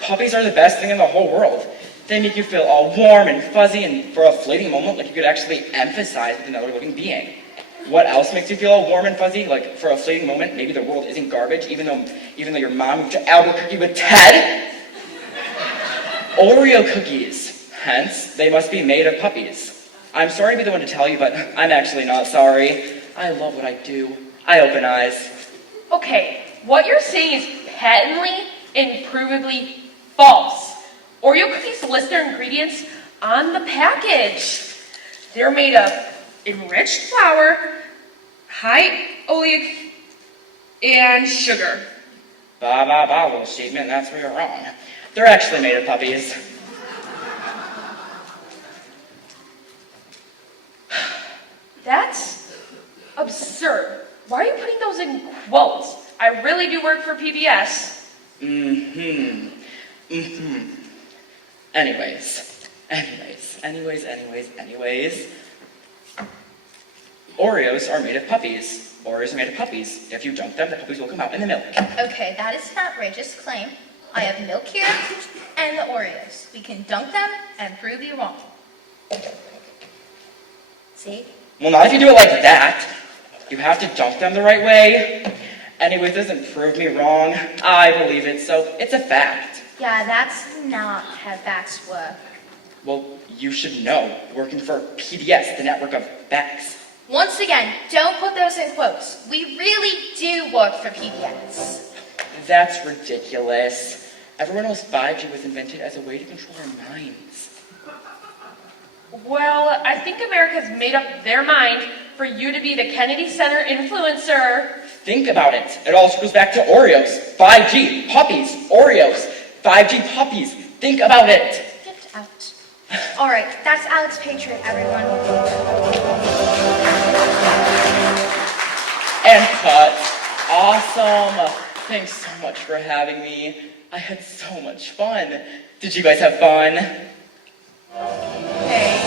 Puppies are the best thing in the whole world. They make you feel all warm and fuzzy and for a fleeting moment like you could actually empathize with another living being. What else makes you feel all warm and fuzzy? Like for a fleeting moment, maybe the world isn't garbage even though your mom moved to Albuquerque with Ted? Oreo cookies. Hence, they must be made of puppies. I'm sorry to be the one to tell you, but I'm actually not sorry. I love what I do. I open eyes. Okay, what you're saying is patently and provably false. Oreo cookies list their ingredients on the package. They're made of enriched flour, high oleic, and sugar. Ba, little sheepman, that's where you're wrong. They're actually made of puppies. That's absurd. Why are you putting those in quotes? I really do work for PBS. Anyways. Oreos are made of puppies. Oreos are made of puppies. If you dunk them, the puppies will come out in the milk. Okay, that is an outrageous claim. I have milk here and the Oreos. We can dunk them and prove you wrong. See? Well, not if you do it like that. You have to dunk them the right way. Anyways, it doesn't prove me wrong. I believe it, so it's a fact. Yeah, that's not how facts work. Well, you should know. Working for PBS, the network of facts. Once again, don't put those in quotes. We really do work for PBS. That's ridiculous. Everyone knows 5G was invented as a way to control our minds. Well, I think America's made up their mind for you to be the Kennedy Center influencer. Think about it. It all goes back to Oreos. 5G, puppies, Oreos. 5G puppies. Think about it. Get out. All right, that's Alex Patriot, everyone. And cut. Awesome. Thanks so much for having me. I had so much fun. Did you guys have fun? Hey.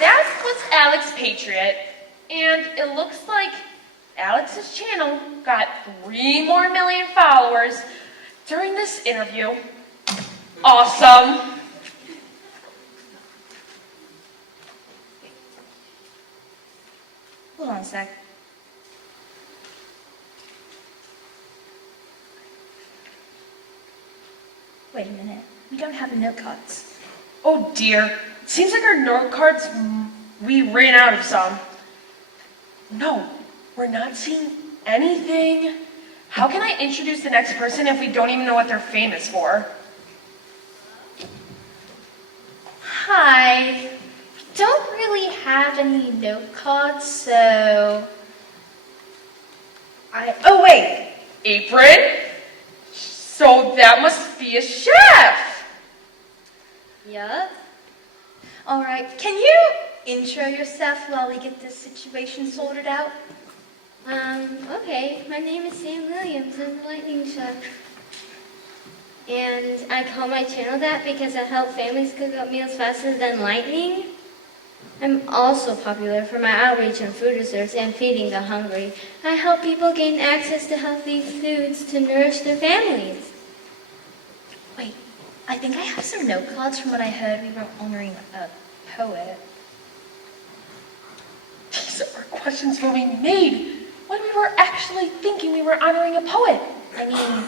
That was Alex Patriot, and it looks like Alex's channel got 3 more million followers during this interview. Awesome. Hold on a sec. Wait a minute. We don't have note cards. Oh dear. Seems like our note cards, we ran out of some. No, we're not seeing anything. How can I introduce the next person if we don't even know what they're famous for? Hi. We don't really have any note cards, so... Oh wait, apron? So that must be a chef. Yeah? All right, can you intro yourself while we get this situation sorted out? Okay, my name is Sam Williams. I'm the lightning chef. And I call my channel that because I help families cook up meals faster than lightning. I'm also popular for my outreach on food reserves and feeding the hungry. I help people gain access to healthy foods to nourish their families. Wait, I think I have some note cards from when I heard we were honoring a poet. These are questions when we made, when we were actually thinking we were honoring a poet. I mean,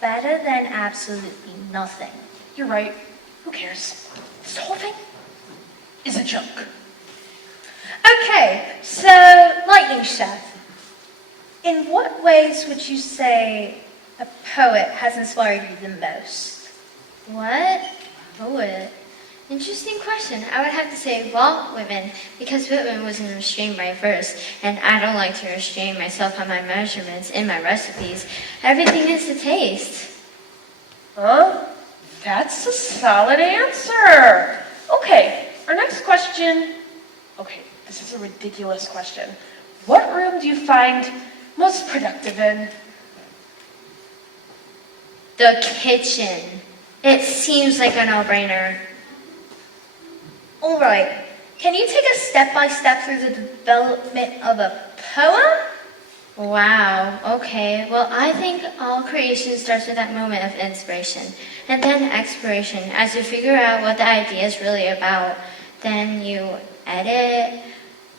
better than absolutely nothing. You're right. Who cares? This whole thing is a joke. Okay, so Lightning Chef, in what ways would you say a poet has inspired you the most? What? Poet? Interesting question. I would have to say Walt Whitman, because Whitman wasn't restrained by verse, and I don't like to restrain myself on my measurements in my recipes. Everything is to taste. Huh? That's a solid answer. Okay, our next question. Okay, this is a ridiculous question. what room do you find most productive in? The kitchen. It seems like a no-brainer. All right. Can you take us step-by-step through the development of a poem? Wow, okay. Well, I think all creation starts with that moment of inspiration, and then exploration, as you figure out what the idea is really about. Then you edit,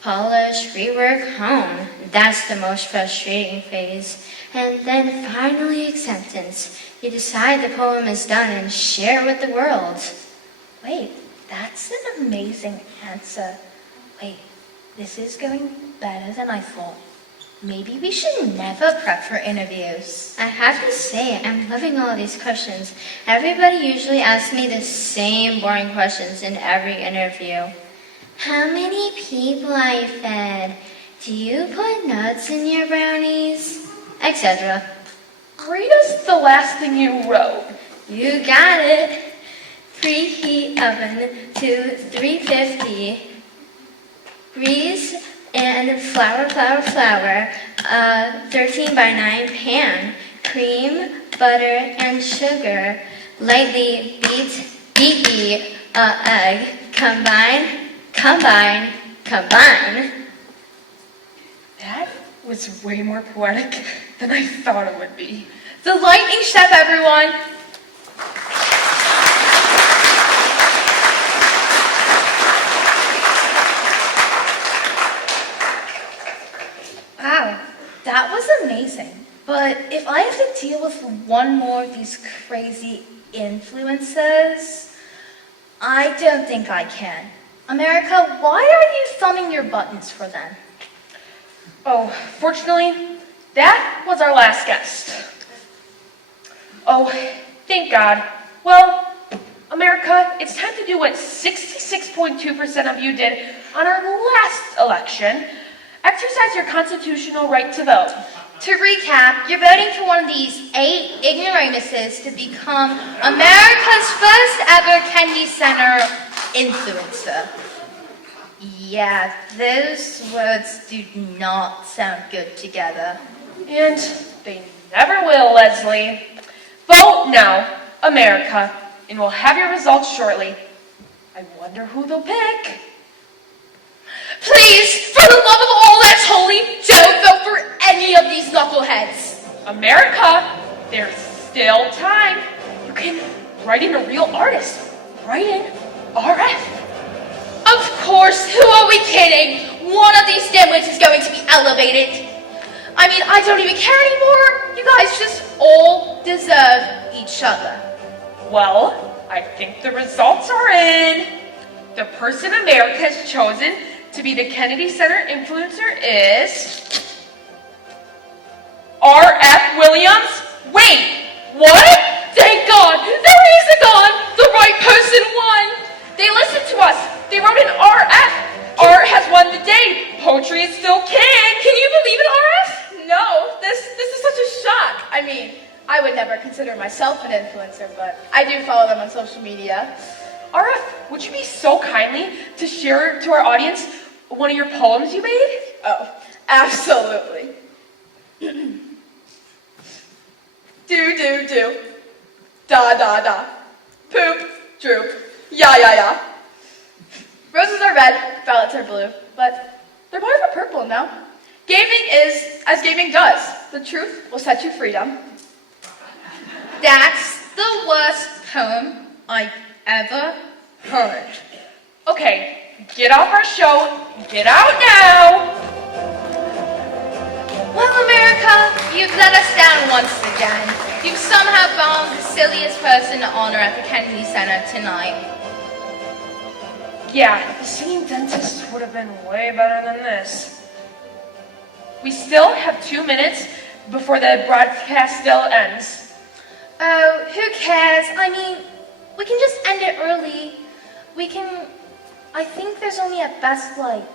polish, rework, hone. That's the most frustrating phase. And then finally acceptance. You decide the poem is done and share it with the world. Wait, that's an amazing answer. Wait, this is going better than I thought. Maybe we should never prep for interviews. I have to say, I'm loving all these questions. Everybody usually asks me the same boring questions in every interview. How many people are you fed? Do you put nuts in your brownies? Etc. Read us the last thing you wrote. You got it. Preheat oven to 350. Grease and flour, 13 by 9 pan, cream, butter, and sugar, lightly beat egg, combine. That was way more poetic than I thought it would be. The lightning chef, everyone. Wow, that was amazing. But if I have to deal with one more of these crazy influences, I don't think I can. America, why are you thumbing your buttons for them? Oh, fortunately, that was our last guest. Oh, thank God. Well, America, it's time to do what 66.2% of you did on our last election. Exercise your constitutional right to vote. To recap, you're voting for one of these 8 ignoramuses to become America's first ever Kennedy Center influencer. Yeah, those words do not sound good together. And they never will, Leslie. Vote now, America, and we'll have your results shortly. I wonder who they'll pick. Please, for the love of all that's holy, don't vote for any of these knuckleheads. America, there's still time. You can write in a real artist. Write in RF. Of course, who are we kidding? One of these dimwits is going to be elevated. I mean, I don't even care anymore. You guys just all deserve each other. Well, I think the results are in. The person America has chosen to be the Kennedy Center influencer is R.F. Williams. Wait, what? Thank God, the reason gone. The right person won. They listened to us. They wrote in RF. Art has won the day. Poetry is still king. Can you believe it, RF? No, this is such a shock. I mean, I would never consider myself an influencer, but I do follow them on social media. RF, would you be so kindly to share to our audience one of your poems you made? Oh, absolutely. Do. Da. Poop, droop. Ya. Roses are red, violets are blue, but they're more of a purple, no? Gaming is as gaming does. The truth will set you freedom. That's the worst poem I've ever heard. Okay, get off our show. Get out now. Well, America, you've let us down once again. You've somehow found the silliest person to honor at the Kennedy Center tonight. Yeah, the singing dentist would have been way better than this. We still have 2 minutes before the broadcast still ends. Oh, who cares? I mean, we can just end it early. I think there's only at best like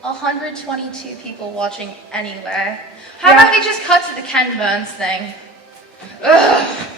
122 people watching anyway. How about we just cut to the Ken Burns thing? Ugh.